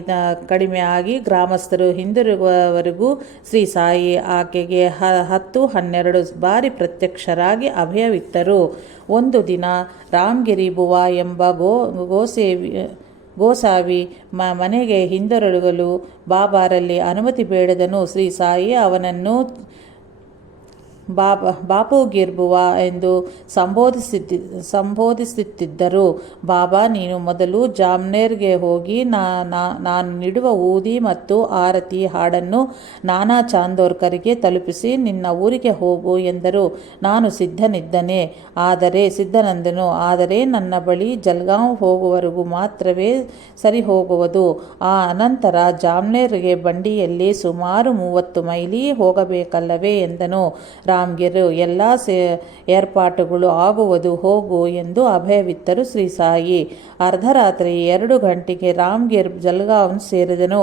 ಕಡಿಮೆ ಆಗಿ ಗ್ರಾಮಸ್ಥರು ಹಿಂದಿರುಗುವವರೆಗೂ ಶ್ರೀ ಸಾಯಿ ಆಕೆಗೆ 10-12 ಬಾರಿ ಪ್ರತ್ಯಕ್ಷರಾಗಿ ಅಭಯವಿತ್ತರು. ಒಂದು ದಿನ ರಾಮಗಿರಿ ಬುವಾ ಎಂಬ ಗೋಸಾವಿ ಮನೆಗೆ ಹಿಂದಿರುಗಲು ಬಾಬಾರಲ್ಲಿ ಅನುಮತಿ ಬೇಡಿದನು. ಶ್ರೀ ಸಾಯಿ ಅವನನ್ನು ಬಾಪುಗಿರ್ಬುವ ಎಂದು ಸಂಬೋಧಿಸುತ್ತಿದ್ದರು. ಬಾಬಾ, ನೀನು ಮೊದಲು ಜಾಮ್ನೇರ್ಗೆ ಹೋಗಿ ನಾನು ನೀಡುವ ಊದಿ ಮತ್ತು ಆರತಿ ಹಾಡನ್ನು ನಾನಾ ಚಾಂದೋರ್ಕರ್ಗೆ ತಲುಪಿಸಿ ನಿನ್ನ ಊರಿಗೆ ಹೋಗು ಎಂದರು. ನಾನು ಸಿದ್ಧನಂದನು. ಆದರೆ ನನ್ನ ಬಳಿ ಜಲ್ಗಾಂವ್ ಹೋಗುವವರೆಗೂ ಮಾತ್ರವೇ ಸರಿ ಹೋಗುವುದು. ಆ ಅನಂತರ ಜಾಮ್ನೇರ್ಗೆ ಬಂಡಿಯಲ್ಲಿ ಸುಮಾರು 30 ಮೈಲಿ ಹೋಗಬೇಕಲ್ಲವೇ ಎಂದನು. ರಾಮ್ಗಿರ್, ಎಲ್ಲ ಏರ್ಪಾಟುಗಳು ಆಗುವುದು, ಹೋಗು ಎಂದು ಅಭಯವಿತ್ತರು ಶ್ರೀ ಸಾಯಿ. ಅರ್ಧರಾತ್ರಿ 2 ಗಂಟೆಗೆ ರಾಮ್ಗಿರ್ ಜಲ್ಗಾಂವ್ ಸೇರಿದನು.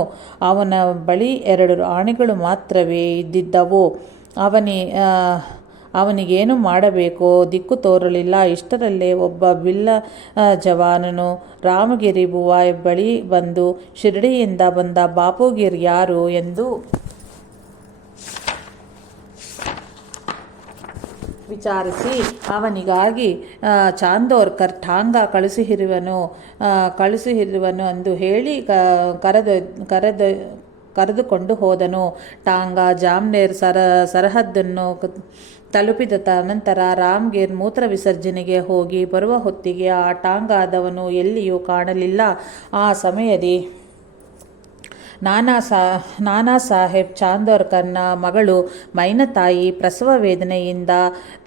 ಅವನ ಬಳಿ 2 ಆಣೆಗಳು ಮಾತ್ರವೇ ಇದ್ದಿದ್ದವು. ಅವನಿಗೇನು ಮಾಡಬೇಕೋ ದಿಕ್ಕು ತೋರಲಿಲ್ಲ. ಇಷ್ಟರಲ್ಲೇ ಒಬ್ಬ ಬಿಲ್ಲ ಜವಾನನು ರಾಮಗಿರಿ ಬುವಾಯ್ ಬಳಿ ಬಂದು, ಶಿರ್ಡಿಯಿಂದ ಬಂದ ಬಾಪುಗಿರ್ ಯಾರು ಎಂದು ವಿಚಾರಿಸಿ ಅವನಿಗಾಗಿ ಚಾಂದೋರ್ಕರ್ ಠಾಂಗಾ ಕಳುಹಿಸಿರುವನು ಎಂದು ಹೇಳಿ ಕರೆದುಕೊಂಡು ಹೋದನು. ಟಾಂಗಾ ಜಾಮ್ನೇರ್ ಸರಹದ್ದನ್ನು ತಲುಪಿದ ನಂತರ ರಾಮ್ಗಿರ್ ಮೂತ್ರ ವಿಸರ್ಜನೆಗೆ ಹೋಗಿ ಬರುವ ಹೊತ್ತಿಗೆ ಆ ಟಾಂಗಾದವನು ಎಲ್ಲಿಯೂ ಕಾಣಲಿಲ್ಲ. ಆ ಸಮಯದಲ್ಲಿ ನಾನಾ ಸಾಹೇಬ್ ಚಾಂದೋರ್ಕರ್ನ ಮಗಳು ಮೈನತಾಯಿ ಪ್ರಸವ ವೇದನೆಯಿಂದ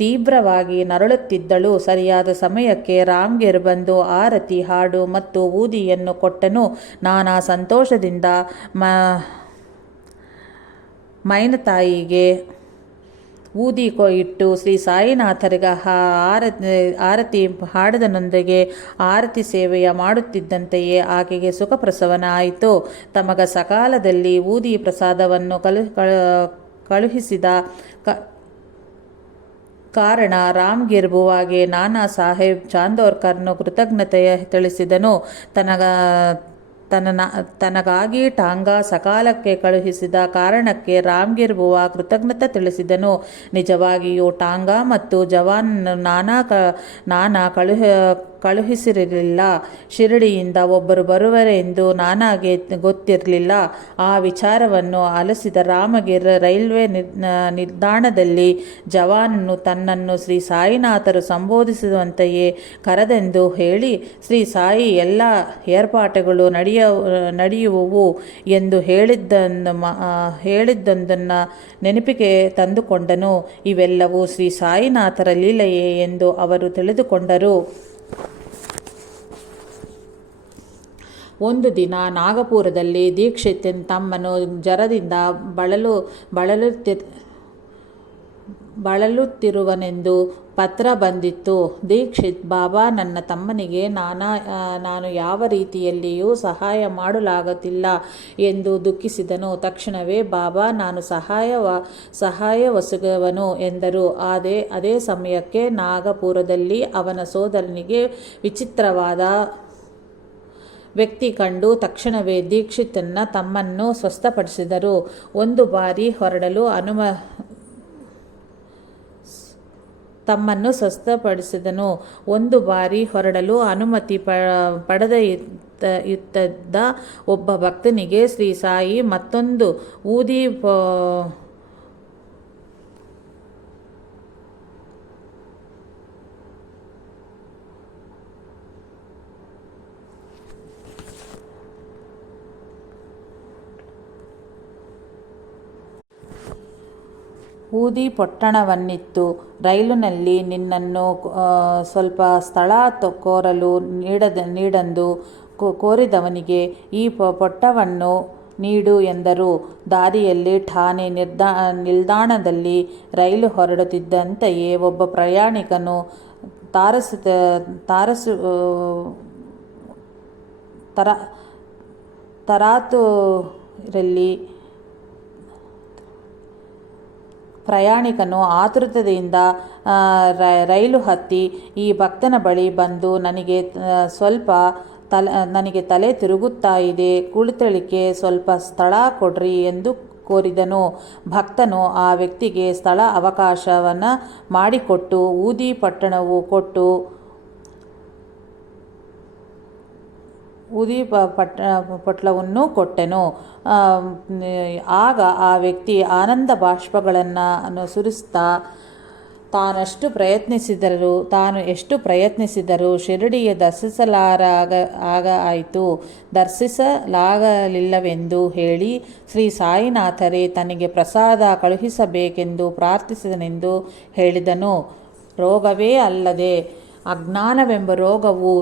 ತೀವ್ರವಾಗಿ ನರಳುತ್ತಿದ್ದಳು. ಸರಿಯಾದ ಸಮಯಕ್ಕೆ ರಾಮ್ಗಿರ್ ಬಂದು ಆರತಿ ಹಾಡು ಮತ್ತು ಊದಿಯನ್ನು ಕೊಟ್ಟನು. ನಾನಾ ಸಂತೋಷದಿಂದ ಮೈನತಾಯಿಗೆ ಊದಿ ಇಟ್ಟು ಶ್ರೀ ಸಾಯಿನಾಥರಿಗೆ ಆರತಿ ಹಾಡದನೊಂದಿಗೆ ಆರತಿ ಸೇವೆಯ ಮಾಡುತ್ತಿದ್ದಂತೆಯೇ ಆಕೆಗೆ ಸುಖಪ್ರಸವನ ಆಯಿತು. ತಮಗ ಸಕಾಲದಲ್ಲಿ ಊದಿ ಪ್ರಸಾದವನ್ನು ಕಳುಹಿಸಿದ ಕಾರಣ ರಾಮ್ಗಿರ್ ಬುವಾಗೆ ನಾನಾ ಸಾಹೇಬ್ ಚಾಂದೋರ್ಕರ್ನು ಕೃತಜ್ಞತೆ ತಿಳಿಸಿದನು. ತನಗಾಗಿ ಟಾಂಗಾ ಸಕಾಲಕ್ಕೆ ಕಳುಹಿಸಿದ ಕಾರಣಕ್ಕೆ ರಾಮ್ಗಿರ್ ಬುವಾ ಕೃತಜ್ಞತೆ ತಿಳಿಸಿದನು. ನಿಜವಾಗಿಯೂ ಟಾಂಗಾ ಮತ್ತು ಜವಾನ್ ನಾನಾ ಕಳುಹಿಸಿರಲಿಲ್ಲ. ಶಿರಡಿಯಿಂದ ಒಬ್ಬರು ಬರುವರೆಂದು ನಾನಾಗೆ ಗೊತ್ತಿರಲಿಲ್ಲ. ಆ ವಿಚಾರವನ್ನು ಆಲಿಸಿದ ರಾಮಗಿರ್ ರೈಲ್ವೆ ನಿಲ್ದಾಣದಲ್ಲಿ ಜವಾನನು ತನ್ನನ್ನು ಶ್ರೀ ಸಾಯಿನಾಥರು ಸಂಬೋಧಿಸುವಂತೆಯೇ ಕರೆದೆಂದು ಹೇಳಿ, ಶ್ರೀ ಸಾಯಿ ಎಲ್ಲ ಏರ್ಪಾಟುಗಳು ನಡೆಯುವವು ಎಂದು ಹೇಳಿದ್ದೊಂದನ್ನು ನೆನಪಿಗೆ ತಂದುಕೊಂಡನು. ಇವೆಲ್ಲವೂ ಶ್ರೀ ಸಾಯಿನಾಥರ ಲೀಲೆಯೇ ಎಂದು ಅವರು ತಿಳಿದುಕೊಂಡರು. ಒಂದು ದಿನ ನಾಗಪುರದಲ್ಲಿ ದೀಕ್ಷಿತ್ ತಮ್ಮನು ಜ್ವರದಿಂದ ಬಳಲುತ್ತಿರುವನೆಂದು ಪತ್ರ ಬಂದಿತ್ತು. ದೀಕ್ಷಿತ್, ಬಾಬಾ, ನನ್ನ ತಮ್ಮನಿಗೆ ನಾನು ಯಾವ ರೀತಿಯಲ್ಲಿಯೂ ಸಹಾಯ ಮಾಡಲಾಗುತ್ತಿಲ್ಲ ಎಂದು ದುಃಖಿಸಿದನು. ತಕ್ಷಣವೇ ಬಾಬಾ, ನಾನು ಸಹಾಯವೊಸಗುವನು ಎಂದರು. ಅದೇ ಸಮಯಕ್ಕೆ ನಾಗಪುರದಲ್ಲಿ ಅವನ ಸೋದರನಿಗೆ ವಿಚಿತ್ರವಾದ ವ್ಯಕ್ತಿ ಕಂಡು ತಕ್ಷಣವೇ ದೀಕ್ಷಿತನ ತಮ್ಮನ್ನು ಸ್ವಸ್ಥಪಡಿಸಿದರು. ಒಂದು ಬಾರಿ ಹೊರಡಲು ಅನುಮತಿ ಪಡೆದ ಒಬ್ಬ ಭಕ್ತನಿಗೆ ಶ್ರೀ ಸಾಯಿ ಮತ್ತೊಂದು ಊದಿ ಪೊಟ್ಟಣವನ್ನಿತ್ತು. ರೈಲಿನಲ್ಲಿ ನಿನ್ನನ್ನು ಸ್ವಲ್ಪ ಸ್ಥಳ ಕೋರಲು ನೀಡೆಂದು ಕೋರಿದವನಿಗೆ ಈ ಪೊಟ್ಟವನ್ನು ನೀಡು ಎಂದರು. ದಾರಿಯಲ್ಲಿ ಠಾಣೆ ನಿಲ್ದಾಣದಲ್ಲಿ ರೈಲು ಹೊರಡುತ್ತಿದ್ದಂತೆಯೇ ಒಬ್ಬ ಪ್ರಯಾಣಿಕನು ಆತುರತೆಯಿಂದ ರೈಲು ಹತ್ತಿ ಈ ಭಕ್ತನ ಬಳಿ ಬಂದು, ನನಗೆ ತಲೆ ತಿರುಗುತ್ತಾ ಇದೆ, ಕುಳಿತಳಿಕೆ ಸ್ವಲ್ಪ ಸ್ಥಳ ಕೊಡ್ರಿ ಎಂದು ಕೋರಿದನು. ಭಕ್ತನು ಆ ವ್ಯಕ್ತಿಗೆ ಸ್ಥಳ ಅವಕಾಶವನ್ನು ಮಾಡಿಕೊಟ್ಟು ಊದಿ ಪೊಟ್ಲವನ್ನು ಕೊಟ್ಟೆನು. ಆಗ ಆ ವ್ಯಕ್ತಿ ಆನಂದ ಬಾಷ್ಪಗಳನ್ನು ಸುರಿಸ್ತಾ ತಾನು ಎಷ್ಟು ಪ್ರಯತ್ನಿಸಿದರೂ ಶಿರಡಿಯ ದರ್ಶಿಸಲಾಗಲಿಲ್ಲವೆಂದು ಹೇಳಿ ಶ್ರೀ ಸಾಯಿನಾಥರೇ ತನಗೆ ಪ್ರಸಾದ ಕಳುಹಿಸಬೇಕೆಂದು ಪ್ರಾರ್ಥಿಸಿದನೆಂದು ಹೇಳಿದನು. ರೋಗವೇ ಅಲ್ಲದೆ ಅಜ್ಞಾನವೆಂಬ ರೋಗವು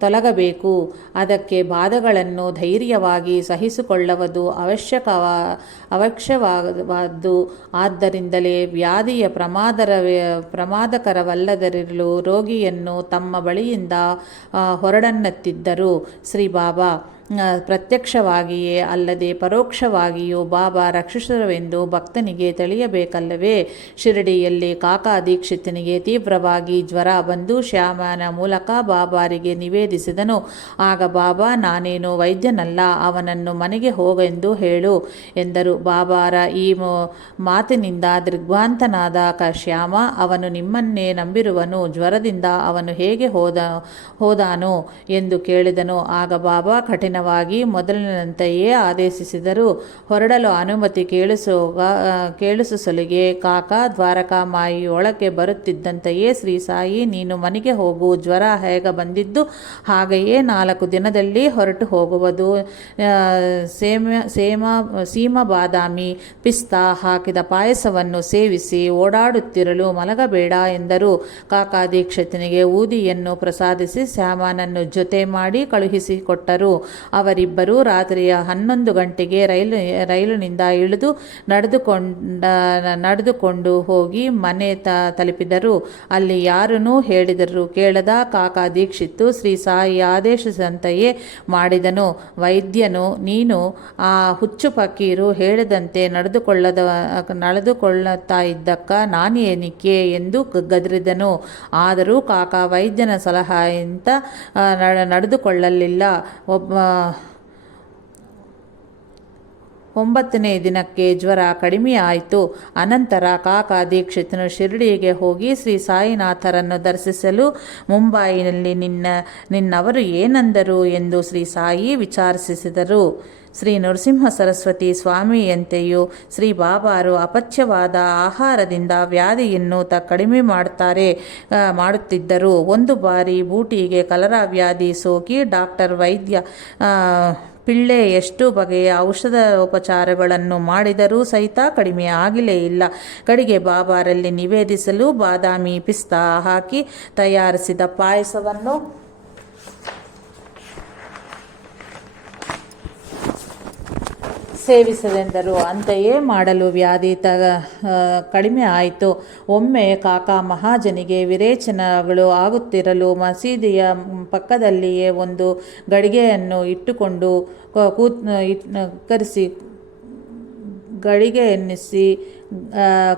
ತೊಲಗಬೇಕು. ಅದಕ್ಕೆ ಬಾಧೆಗಳನ್ನು ಧೈರ್ಯವಾಗಿ ಸಹಿಸಿಕೊಳ್ಳುವುದು ಅವಶ್ಯವಾದ್ದು. ಆದ್ದರಿಂದಲೇ ವ್ಯಾಧಿಯ ಪ್ರಮಾದಕರವಲ್ಲದಿರಲು ರೋಗಿಯನ್ನು ತಮ್ಮ ಬಳಿಯಿಂದ ಹೊರಡನ್ನುತ್ತಿದ್ದರು. ಶ್ರೀ ಬಾಬಾ ಪ್ರತ್ಯಕ್ಷವಾಗಿಯೇ ಅಲ್ಲದೆ ಪರೋಕ್ಷವಾಗಿಯೂ ಬಾಬಾ ರಕ್ಷಿಸುವೆಂದು ಭಕ್ತನಿಗೆ ತಿಳಿಯಬೇಕಲ್ಲವೇ? ಶಿರಡಿಯಲ್ಲಿ ಕಾಕಾ ದೀಕ್ಷಿತನಿಗೆ ತೀವ್ರವಾಗಿ ಜ್ವರ ಬಂದು ಶ್ಯಾಮನ ಮೂಲಕ ಬಾಬಾರಿಗೆ ನಿವೇದಿಸಿದನು. ಆಗ ಬಾಬಾ, ನಾನೇನು ವೈದ್ಯನಲ್ಲ, ಅವನನ್ನು ಮನೆಗೆ ಹೋಗೆಂದು ಹೇಳು ಎಂದರು. ಬಾಬಾರ ಈ ಮಾತಿನಿಂದ ದಿಗ್ಭ್ರಾಂತನಾದ ಶ್ಯಾಮ, ಅವನು ನಿಮ್ಮನ್ನೇ ನಂಬಿರುವನು, ಜ್ವರದಿಂದ ಅವನು ಹೇಗೆ ಹೋದಾನು ಎಂದು ಕೇಳಿದನು. ಆಗ ಬಾಬಾ ಕಠಿಣವಾಗಿ ಮೊದಲಿನಂತೆಯೇ ಆದೇಶಿಸಿದರು. ಹೊರಡಲು ಅನುಮತಿ ಕೇಳಿಸಲಿಗೆ ಕಾಕಾ ದ್ವಾರಕಾಮಾಯಿ ಒಳಗೆ ಬರುತ್ತಿದ್ದಂತೆಯೇ, ಶ್ರೀ ಸಾಯಿ, ನೀನು ಮನೆಗೆ ಹೋಗು, ಜ್ವರ ಹೇಗೆ ಬಂದಿದ್ದು ಹಾಗೆಯೇ 4 ದಿನದಲ್ಲಿ ಹೊರಟು ಹೋಗುವುದು. ಸೀಮ ಬಾದಾಮಿ ಪಿಸ್ತಾ ಹಾಕಿದ ಪಾಯಸವನ್ನು ಸೇವಿಸಿ ಓಡಾಡುತ್ತಿರಲು ಮಲಗಬೇಡ ಎಂದರು. ಕಾಕಾ ದೀಕ್ಷಿತನಿಗೆ ಊದಿಯನ್ನು ಪ್ರಸಾದಿಸಿ ಶ್ಯಾಮನನ್ನು ಜೊತೆ ಮಾಡಿ ಕಳುಹಿಸಿಕೊಟ್ಟರು. ಅವರಿಬ್ಬರೂ ರಾತ್ರಿಯ 11 ಗಂಟೆಗೆ ರೈಲಿನಿಂದ ಇಳಿದು ನಡೆದುಕೊಂಡು ಹೋಗಿ ಮನೆ ತಲುಪಿದರು. ಅಲ್ಲಿ ಯಾರನ್ನೂ ಹೇಳಿದರೂ ಕೇಳದ ಕಾಕಾ ದೀಕ್ಷಿತ್ ಶ್ರೀ ಸಾಯಿ ಆದೇಶಿಸಿದಂತೆಯೇ ಮಾಡಿದನು. ವೈದ್ಯನು, ನೀನು ಆ ಹುಚ್ಚು ಫಕೀರು ಹೇಳಿದಂತೆ ನಡೆದುಕೊಳ್ಳುತ್ತಾ ಇದ್ದಕ್ಕ ನಾನೇನಿಕೆ ಎಂದು ಗದರಿದನು. ಆದರೂ ಕಾಕಾ ವೈದ್ಯನ ಸಲಹೆಯಂತೆ ನಡೆದುಕೊಳ್ಳಲಿಲ್ಲ. 9ನೇ ದಿನಕ್ಕೆ ಜ್ವರ ಕಡಿಮೆಯಾಯಿತು. ಅನಂತರ ಕಾಕಾ ದೀಕ್ಷಿತನು ಶಿರಡಿಗೆ ಹೋಗಿ ಶ್ರೀ ಸಾಯಿನಾಥರನ್ನು ದರ್ಶಿಸಲು ಮುಂಬಯಿನಲ್ಲಿ ನಿನ್ನವರು ಏನಂದರು ಎಂದು ಶ್ರೀ ಸಾಯಿ ವಿಚಾರಿಸಿದರು. ಶ್ರೀ ನರಸಿಂಹ ಸರಸ್ವತಿ ಸ್ವಾಮಿಯಂತೆಯೂ ಶ್ರೀ ಬಾಬಾರು ಅಪಚ್ಯವಾದ ಆಹಾರದಿಂದ ವ್ಯಾಧಿಯನ್ನು ಕಡಿಮೆ ಮಾಡುತ್ತಿದ್ದರು. ಒಂದು ಬಾರಿ ಬೂಟಿಗೆ ಕಲರಾ ವ್ಯಾಧಿ ಸೋಕಿ ಡಾಕ್ಟರ್ ವೈದ್ಯ ಪಿಳ್ಳೆ ಎಷ್ಟು ಬಗೆಯ ಔಷಧೋಪಚಾರಗಳನ್ನು ಮಾಡಿದರೂ ಸಹಿತ ಕಡಿಮೆ ಆಗಲೇ ಇಲ್ಲ. ಕಡೆಗೆ ಬಾಬಾರಲ್ಲಿ ನಿವೇದಿಸಲು ಬಾದಾಮಿ ಪಿಸ್ತಾ ಹಾಕಿ ತಯಾರಿಸಿದ ಪಾಯಸವನ್ನು ಸೇವಿಸಲೆಂದರು. ಅಂತೆಯೇ ಮಾಡಲು ವ್ಯಾಧಿ ಕಡಿಮೆ ಆಯಿತು. ಒಮ್ಮೆ ಕಾಕಾ ಮಹಾಜನಿಗೆ ವಿರೇಚನಗಳು ಆಗುತ್ತಿರಲು ಮಸೀದಿಯ ಪಕ್ಕದಲ್ಲಿಯೇ ಒಂದು ಗಡಿಗೆಯನ್ನು ಇಟ್ಟುಕೊಂಡು ಗಳಿಗೆ ಎನ್ನಿಸಿ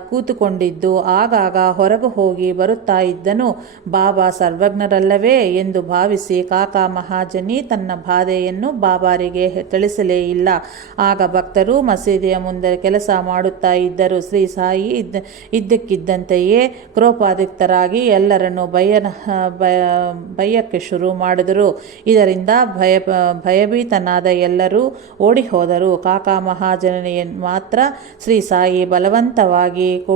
ಕೂತುಕೊಂಡಿದ್ದು ಆಗಾಗ ಹೊರಗೆ ಹೋಗಿ ಬರುತ್ತಾ ಇದ್ದನು. ಬಾಬಾ ಸರ್ವಜ್ಞರಲ್ಲವೇ ಎಂದು ಭಾವಿಸಿ ಕಾಕಾ ಮಹಾಜನಿ ತನ್ನ ಬಾಧೆಯನ್ನು ಬಾಬಾರಿಗೆ ತಿಳಿಸಲೇ ಇಲ್ಲ. ಆಗ ಭಕ್ತರು ಮಸೀದಿಯ ಮುಂದೆ ಕೆಲಸ ಮಾಡುತ್ತಾ ಇದ್ದರು. ಶ್ರೀ ಸಾಯಿ ಇದ್ದಕ್ಕಿದ್ದಂತೆಯೇ ಕ್ರೋಪಾಧಿಕ್ತರಾಗಿ ಎಲ್ಲರನ್ನು ಬೈಯಕ್ಕೆ ಶುರು ಮಾಡಿದರು. ಇದರಿಂದ ಭಯಭೀತನಾದ ಎಲ್ಲರೂ ಓಡಿ ಹೋದರು. ಕಾಕಾ ಮಹಾಜನಿಯ ಮಾತ್ರ ಶ್ರೀ ಸಾಯಿ ಬಲವಂತವಾಗಿ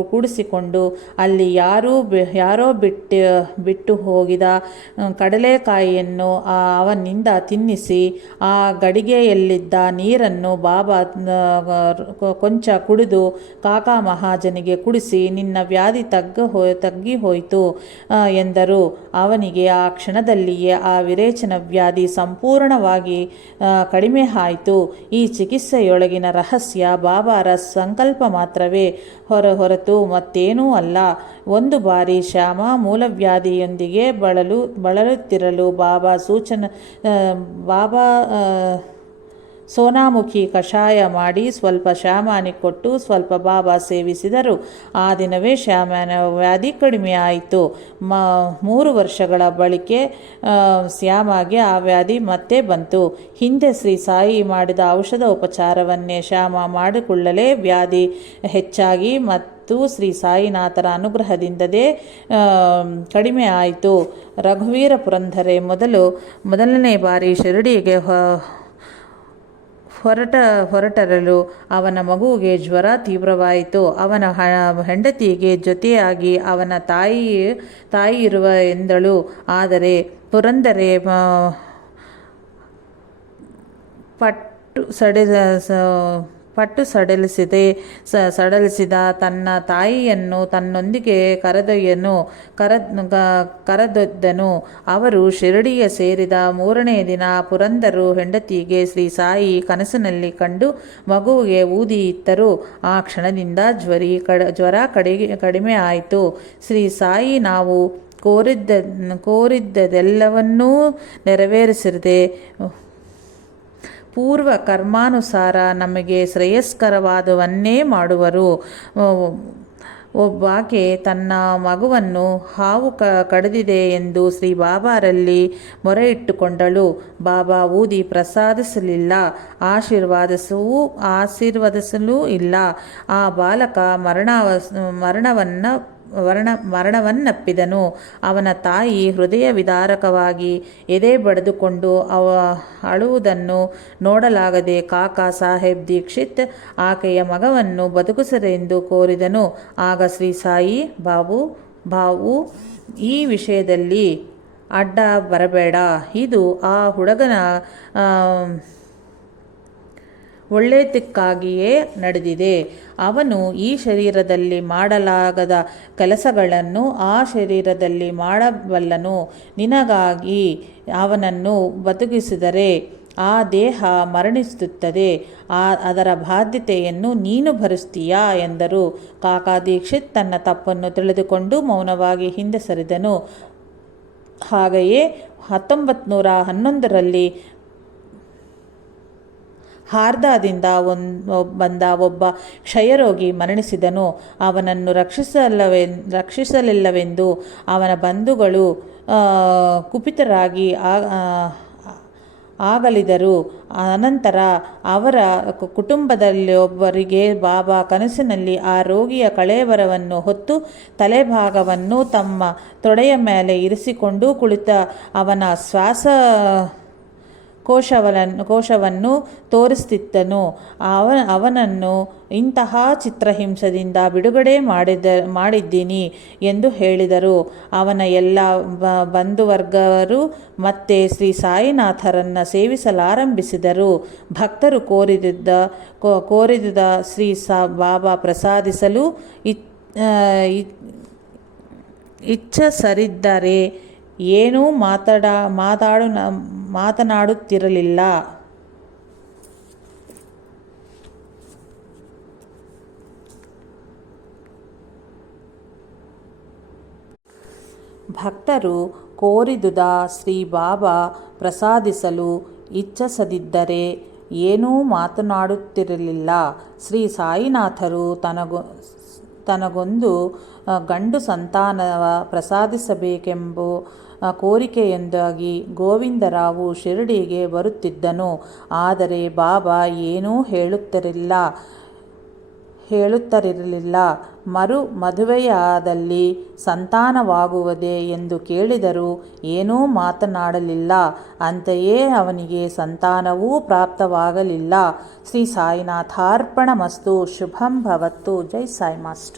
ಕೂಡಿಸಿಕೊಂಡು ಅಲ್ಲಿ ಯಾರೋ ಬಿಟ್ಟು ಹೋಗಿದ ಕಡಲೆಕಾಯಿಯನ್ನು ಅವನಿಂದ ತಿನ್ನಿಸಿ ಆ ಗಡಿಗೆಯಲ್ಲಿದ್ದ ನೀರನ್ನು ಬಾಬಾ ಕೊಂಚ ಕುಡಿದು ಕಾಕಾ ಮಹಾಜನಿಗೆ ಕುಡಿಸಿ, ನಿನ್ನ ವ್ಯಾಧಿ ತಗ್ಗಿ ಹೋಯಿತು ಎಂದರು. ಅವನಿಗೆ ಆ ಕ್ಷಣದಲ್ಲಿಯೇ ಆ ವಿರೇಚನ ವ್ಯಾಧಿ ಸಂಪೂರ್ಣವಾಗಿ ಕಡಿಮೆ ಆಯಿತು. ಈ ಚಿಕಿತ್ಸೆಯೊಳಗಿನ ರಹಸ್ಯ ಬಾಬಾರ ಸಂಕಲ್ಪ ಮಾತ್ರವೇ ಹೊರತು ಮತ್ತೇನೂ ಅಲ್ಲ. ಒಂದು ಬಾರಿ ಶ್ಯಾಮ ಮೂಲವ್ಯಾಧಿಯೊಂದಿಗೆ ಬಳಲುತ್ತಿರಲು ಬಾಬಾ ಸೋನಾಮುಖಿ ಕಷಾಯ ಮಾಡಿ ಸ್ವಲ್ಪ ಶ್ಯಾಮನಿಗೆ ಕೊಟ್ಟು ಸ್ವಲ್ಪ ಬಾಬಾ ಸೇವಿಸಿದರು. ಆ ದಿನವೇ ಶ್ಯಾಮನ ವ್ಯಾಧಿ ಕಡಿಮೆ ಆಯಿತು. 3 ವರ್ಷಗಳ ಬಳಿಕ ಶ್ಯಾಮಗೆ ಆ ವ್ಯಾಧಿ ಮತ್ತೆ ಬಂತು. ಹಿಂದೆ ಶ್ರೀ ಸಾಯಿ ಮಾಡಿದ ಔಷಧೋಪಚಾರವನ್ನೇ ಶ್ಯಾಮ ಮಾಡಿಕೊಳ್ಳಲೇ ವ್ಯಾಧಿ ಹೆಚ್ಚಾಗಿ ಮತ್ತು ಶ್ರೀ ಸಾಯಿನಾಥರ ಅನುಗ್ರಹದಿಂದಲೇ ಕಡಿಮೆ ಆಯಿತು. ರಘುವೀರ ಪುರಂದರೆ ಮೊದಲನೇ ಬಾರಿ ಶಿರಡಿಗೆ ಹೊರಟರಲು ಅವನ ಮಗುವಿಗೆ ಜ್ವರ ತೀವ್ರವಾಯಿತು. ಅವನ ಹೆಂಡತಿಗೆ ಜೊತೆಯಾಗಿ ಅವನ ತಾಯಿ ಇರುವ ಎಂದಳು. ಆದರೆ ಪುರಂದರೆ ಪಟ್ಟು ಸಡಲಿಸಿದ ತನ್ನ ತಾಯಿಯನ್ನು ತನ್ನೊಂದಿಗೆ ಕರೆದೊಯ್ದನು. ಅವರು ಶಿರಡಿಯ ಸೇರಿದ 3ನೇ ದಿನ ಪುರಂದರು ಹೆಂಡತಿಗೆ ಶ್ರೀ ಸಾಯಿ ಕನಸಿನಲ್ಲಿ ಕಂಡು ಮಗುವಿಗೆ ಊದಿ ಇತ್ತರು. ಆ ಕ್ಷಣದಿಂದ ಜ್ವರ ಕಡಿಮೆ ಆಯಿತು. ಶ್ರೀ ಸಾಯಿ ನಾವು ಕೋರಿದ್ದೆಲ್ಲವನ್ನೂ ನೆರವೇರಿಸಿದೆ. ಪೂರ್ವ ಕರ್ಮಾನುಸಾರ ನಮಗೆ ಶ್ರೇಯಸ್ಕರವಾದವನ್ನೇ ಮಾಡುವರು. ಒಬ್ಬಾಕೆ ತನ್ನ ಮಗುವನ್ನು ಹಾವು ಕಡಿದಿದೆ ಎಂದು ಶ್ರೀ ಬಾಬಾರಲ್ಲಿ ಮೊರೆ ಇಟ್ಟುಕೊಂಡಳು. ಬಾಬಾ ಊದಿ ಪ್ರಸಾದಿಸಲಿಲ್ಲ, ಆಶೀರ್ವದಿಸಲೂ ಇಲ್ಲ. ಆ ಬಾಲಕ ಮರಣವನ್ನಪ್ಪಿದನು. ಅವನ ತಾಯಿ ಹೃದಯ ವಿದಾರಕವಾಗಿ ಎದೆ ಬಡಿದುಕೊಂಡು ಅಳುವುದನ್ನು ನೋಡಲಾಗದೆ ಕಾಕಾ ಸಾಹೇಬ್ ದೀಕ್ಷಿತ್ ಆಕೆಯ ಮಗವನ್ನು ಬದುಕಿಸರೆಂದು ಕೋರಿದನು. ಆಗ ಶ್ರೀ ಸಾಯಿ ಬಾವು ಈ ವಿಷಯದಲ್ಲಿ ಅಡ್ಡ ಬರಬೇಡ, ಇದು ಆ ಹುಡುಗನ ಒಳ್ಳೆಯದಕ್ಕಾಗಿಯೇ ನಡೆದಿದೆ. ಅವನು ಈ ಶರೀರದಲ್ಲಿ ಮಾಡಲಾಗದ ಕೆಲಸಗಳನ್ನು ಆ ಶರೀರದಲ್ಲಿ ಮಾಡಬಲ್ಲನು. ನಿನಗಾಗಿ ಅವನನ್ನು ಬದುಕಿಸಿದರೆ ಆ ದೇಹ ಮರಣಿಸುತ್ತದೆ. ಅದರ ಬಾಧ್ಯತೆಯನ್ನು ನೀನು ಭರಿಸ್ತೀಯಾ ಎಂದರು. ಕಾಕಾ ದೀಕ್ಷಿತ್ ತನ್ನ ತಪ್ಪನ್ನು ತಿಳಿದುಕೊಂಡು ಮೌನವಾಗಿ ಹಿಂದೆ ಸರಿದನು. ಹಾಗೆಯೇ 1911ರಲ್ಲಿ ಹಾರ್ದಾದಿಂದ ಬಂದ ಒಬ್ಬ ಕ್ಷಯರೋಗಿ ಮರಣಿಸಿದನು. ಅವನನ್ನು ರಕ್ಷಿಸಲಿಲ್ಲವೆಂದು ಅವನ ಬಂಧುಗಳು ಕುಪಿತರಾಗಿ ಆಗಲಿದರು. ಅನಂತರ ಅವರ ಕುಟುಂಬದಲ್ಲೊಬ್ಬರಿಗೆ ಬಾಬಾ ಕನಸಿನಲ್ಲಿ ಆ ರೋಗಿಯ ಕಳೇಬರವನ್ನು ಹೊತ್ತು ತಲೆಭಾಗವನ್ನು ತಮ್ಮ ತೊಡೆಯ ಮೇಲೆ ಇರಿಸಿಕೊಂಡು ಕುಳಿತ ಅವನ ಕೋಶವನ್ನು ತೋರಿಸುತ್ತಿದ್ದನು. ಅವನನ್ನು ಇಂತಹ ಚಿತ್ರಹಿಂಸದಿಂದ ಬಿಡುಗಡೆ ಮಾಡಿದ್ದೀನಿ ಎಂದು ಹೇಳಿದರು. ಅವನ ಎಲ್ಲ ಬಂಧುವರ್ಗರು ಮತ್ತೆ ಶ್ರೀ ಸಾಯಿನಾಥರನ್ನು ಸೇವಿಸಲಾರಂಭಿಸಿದರು. ಭಕ್ತರು ಕೋರಿದ ಶ್ರೀ ಬಾಬಾ ಪ್ರಸಾದಿಸಲು ಇಚ್ಛಿಸದಿದ್ದರೆ ಏನೂ ಮಾತನಾಡುತ್ತಿರಲಿಲ್ಲ. ಭಕ್ತರು ಕೋರಿದುದ ಶ್ರೀ ಬಾಬಾ ಪ್ರಸಾದಿಸಲು ಇಚ್ಛಿಸದಿದ್ದರೆ ಏನೂ ಮಾತನಾಡುತ್ತಿರಲಿಲ್ಲ. ಶ್ರೀ ಸಾಯಿನಾಥರು ತನಗೊಂದು ಗಂಡು ಸಂತಾನವ ಪ್ರಸಾದಿಸಬೇಕೆಂಬ ಕೋರಿಕೆಯೊಂದಾಗಿ ಗೋವಿಂದರಾವು ಶಿರಡಿಗೆ ಬರುತ್ತಿದ್ದನು. ಆದರೆ ಬಾಬಾ ಏನೂ ಹೇಳುತ್ತಿರಲಿಲ್ಲ. ಮದುವೆಯಾದಲ್ಲಿ ಸಂತಾನವಾಗುವುದೇ ಎಂದು ಕೇಳಿದರೂ ಏನೂ ಮಾತನಾಡಲಿಲ್ಲ. ಅಂತೆಯೇ ಅವನಿಗೆ ಸಂತಾನವೂ ಪ್ರಾಪ್ತವಾಗಲಿಲ್ಲ. ಶ್ರೀ ಸಾಯಿನಾಥಾರ್ಪಣಮಸ್ತು. ಶುಭಂ ಭವತ್ತು. ಜೈ ಸಾಯಿ ಮಾಸ್ಟರ್.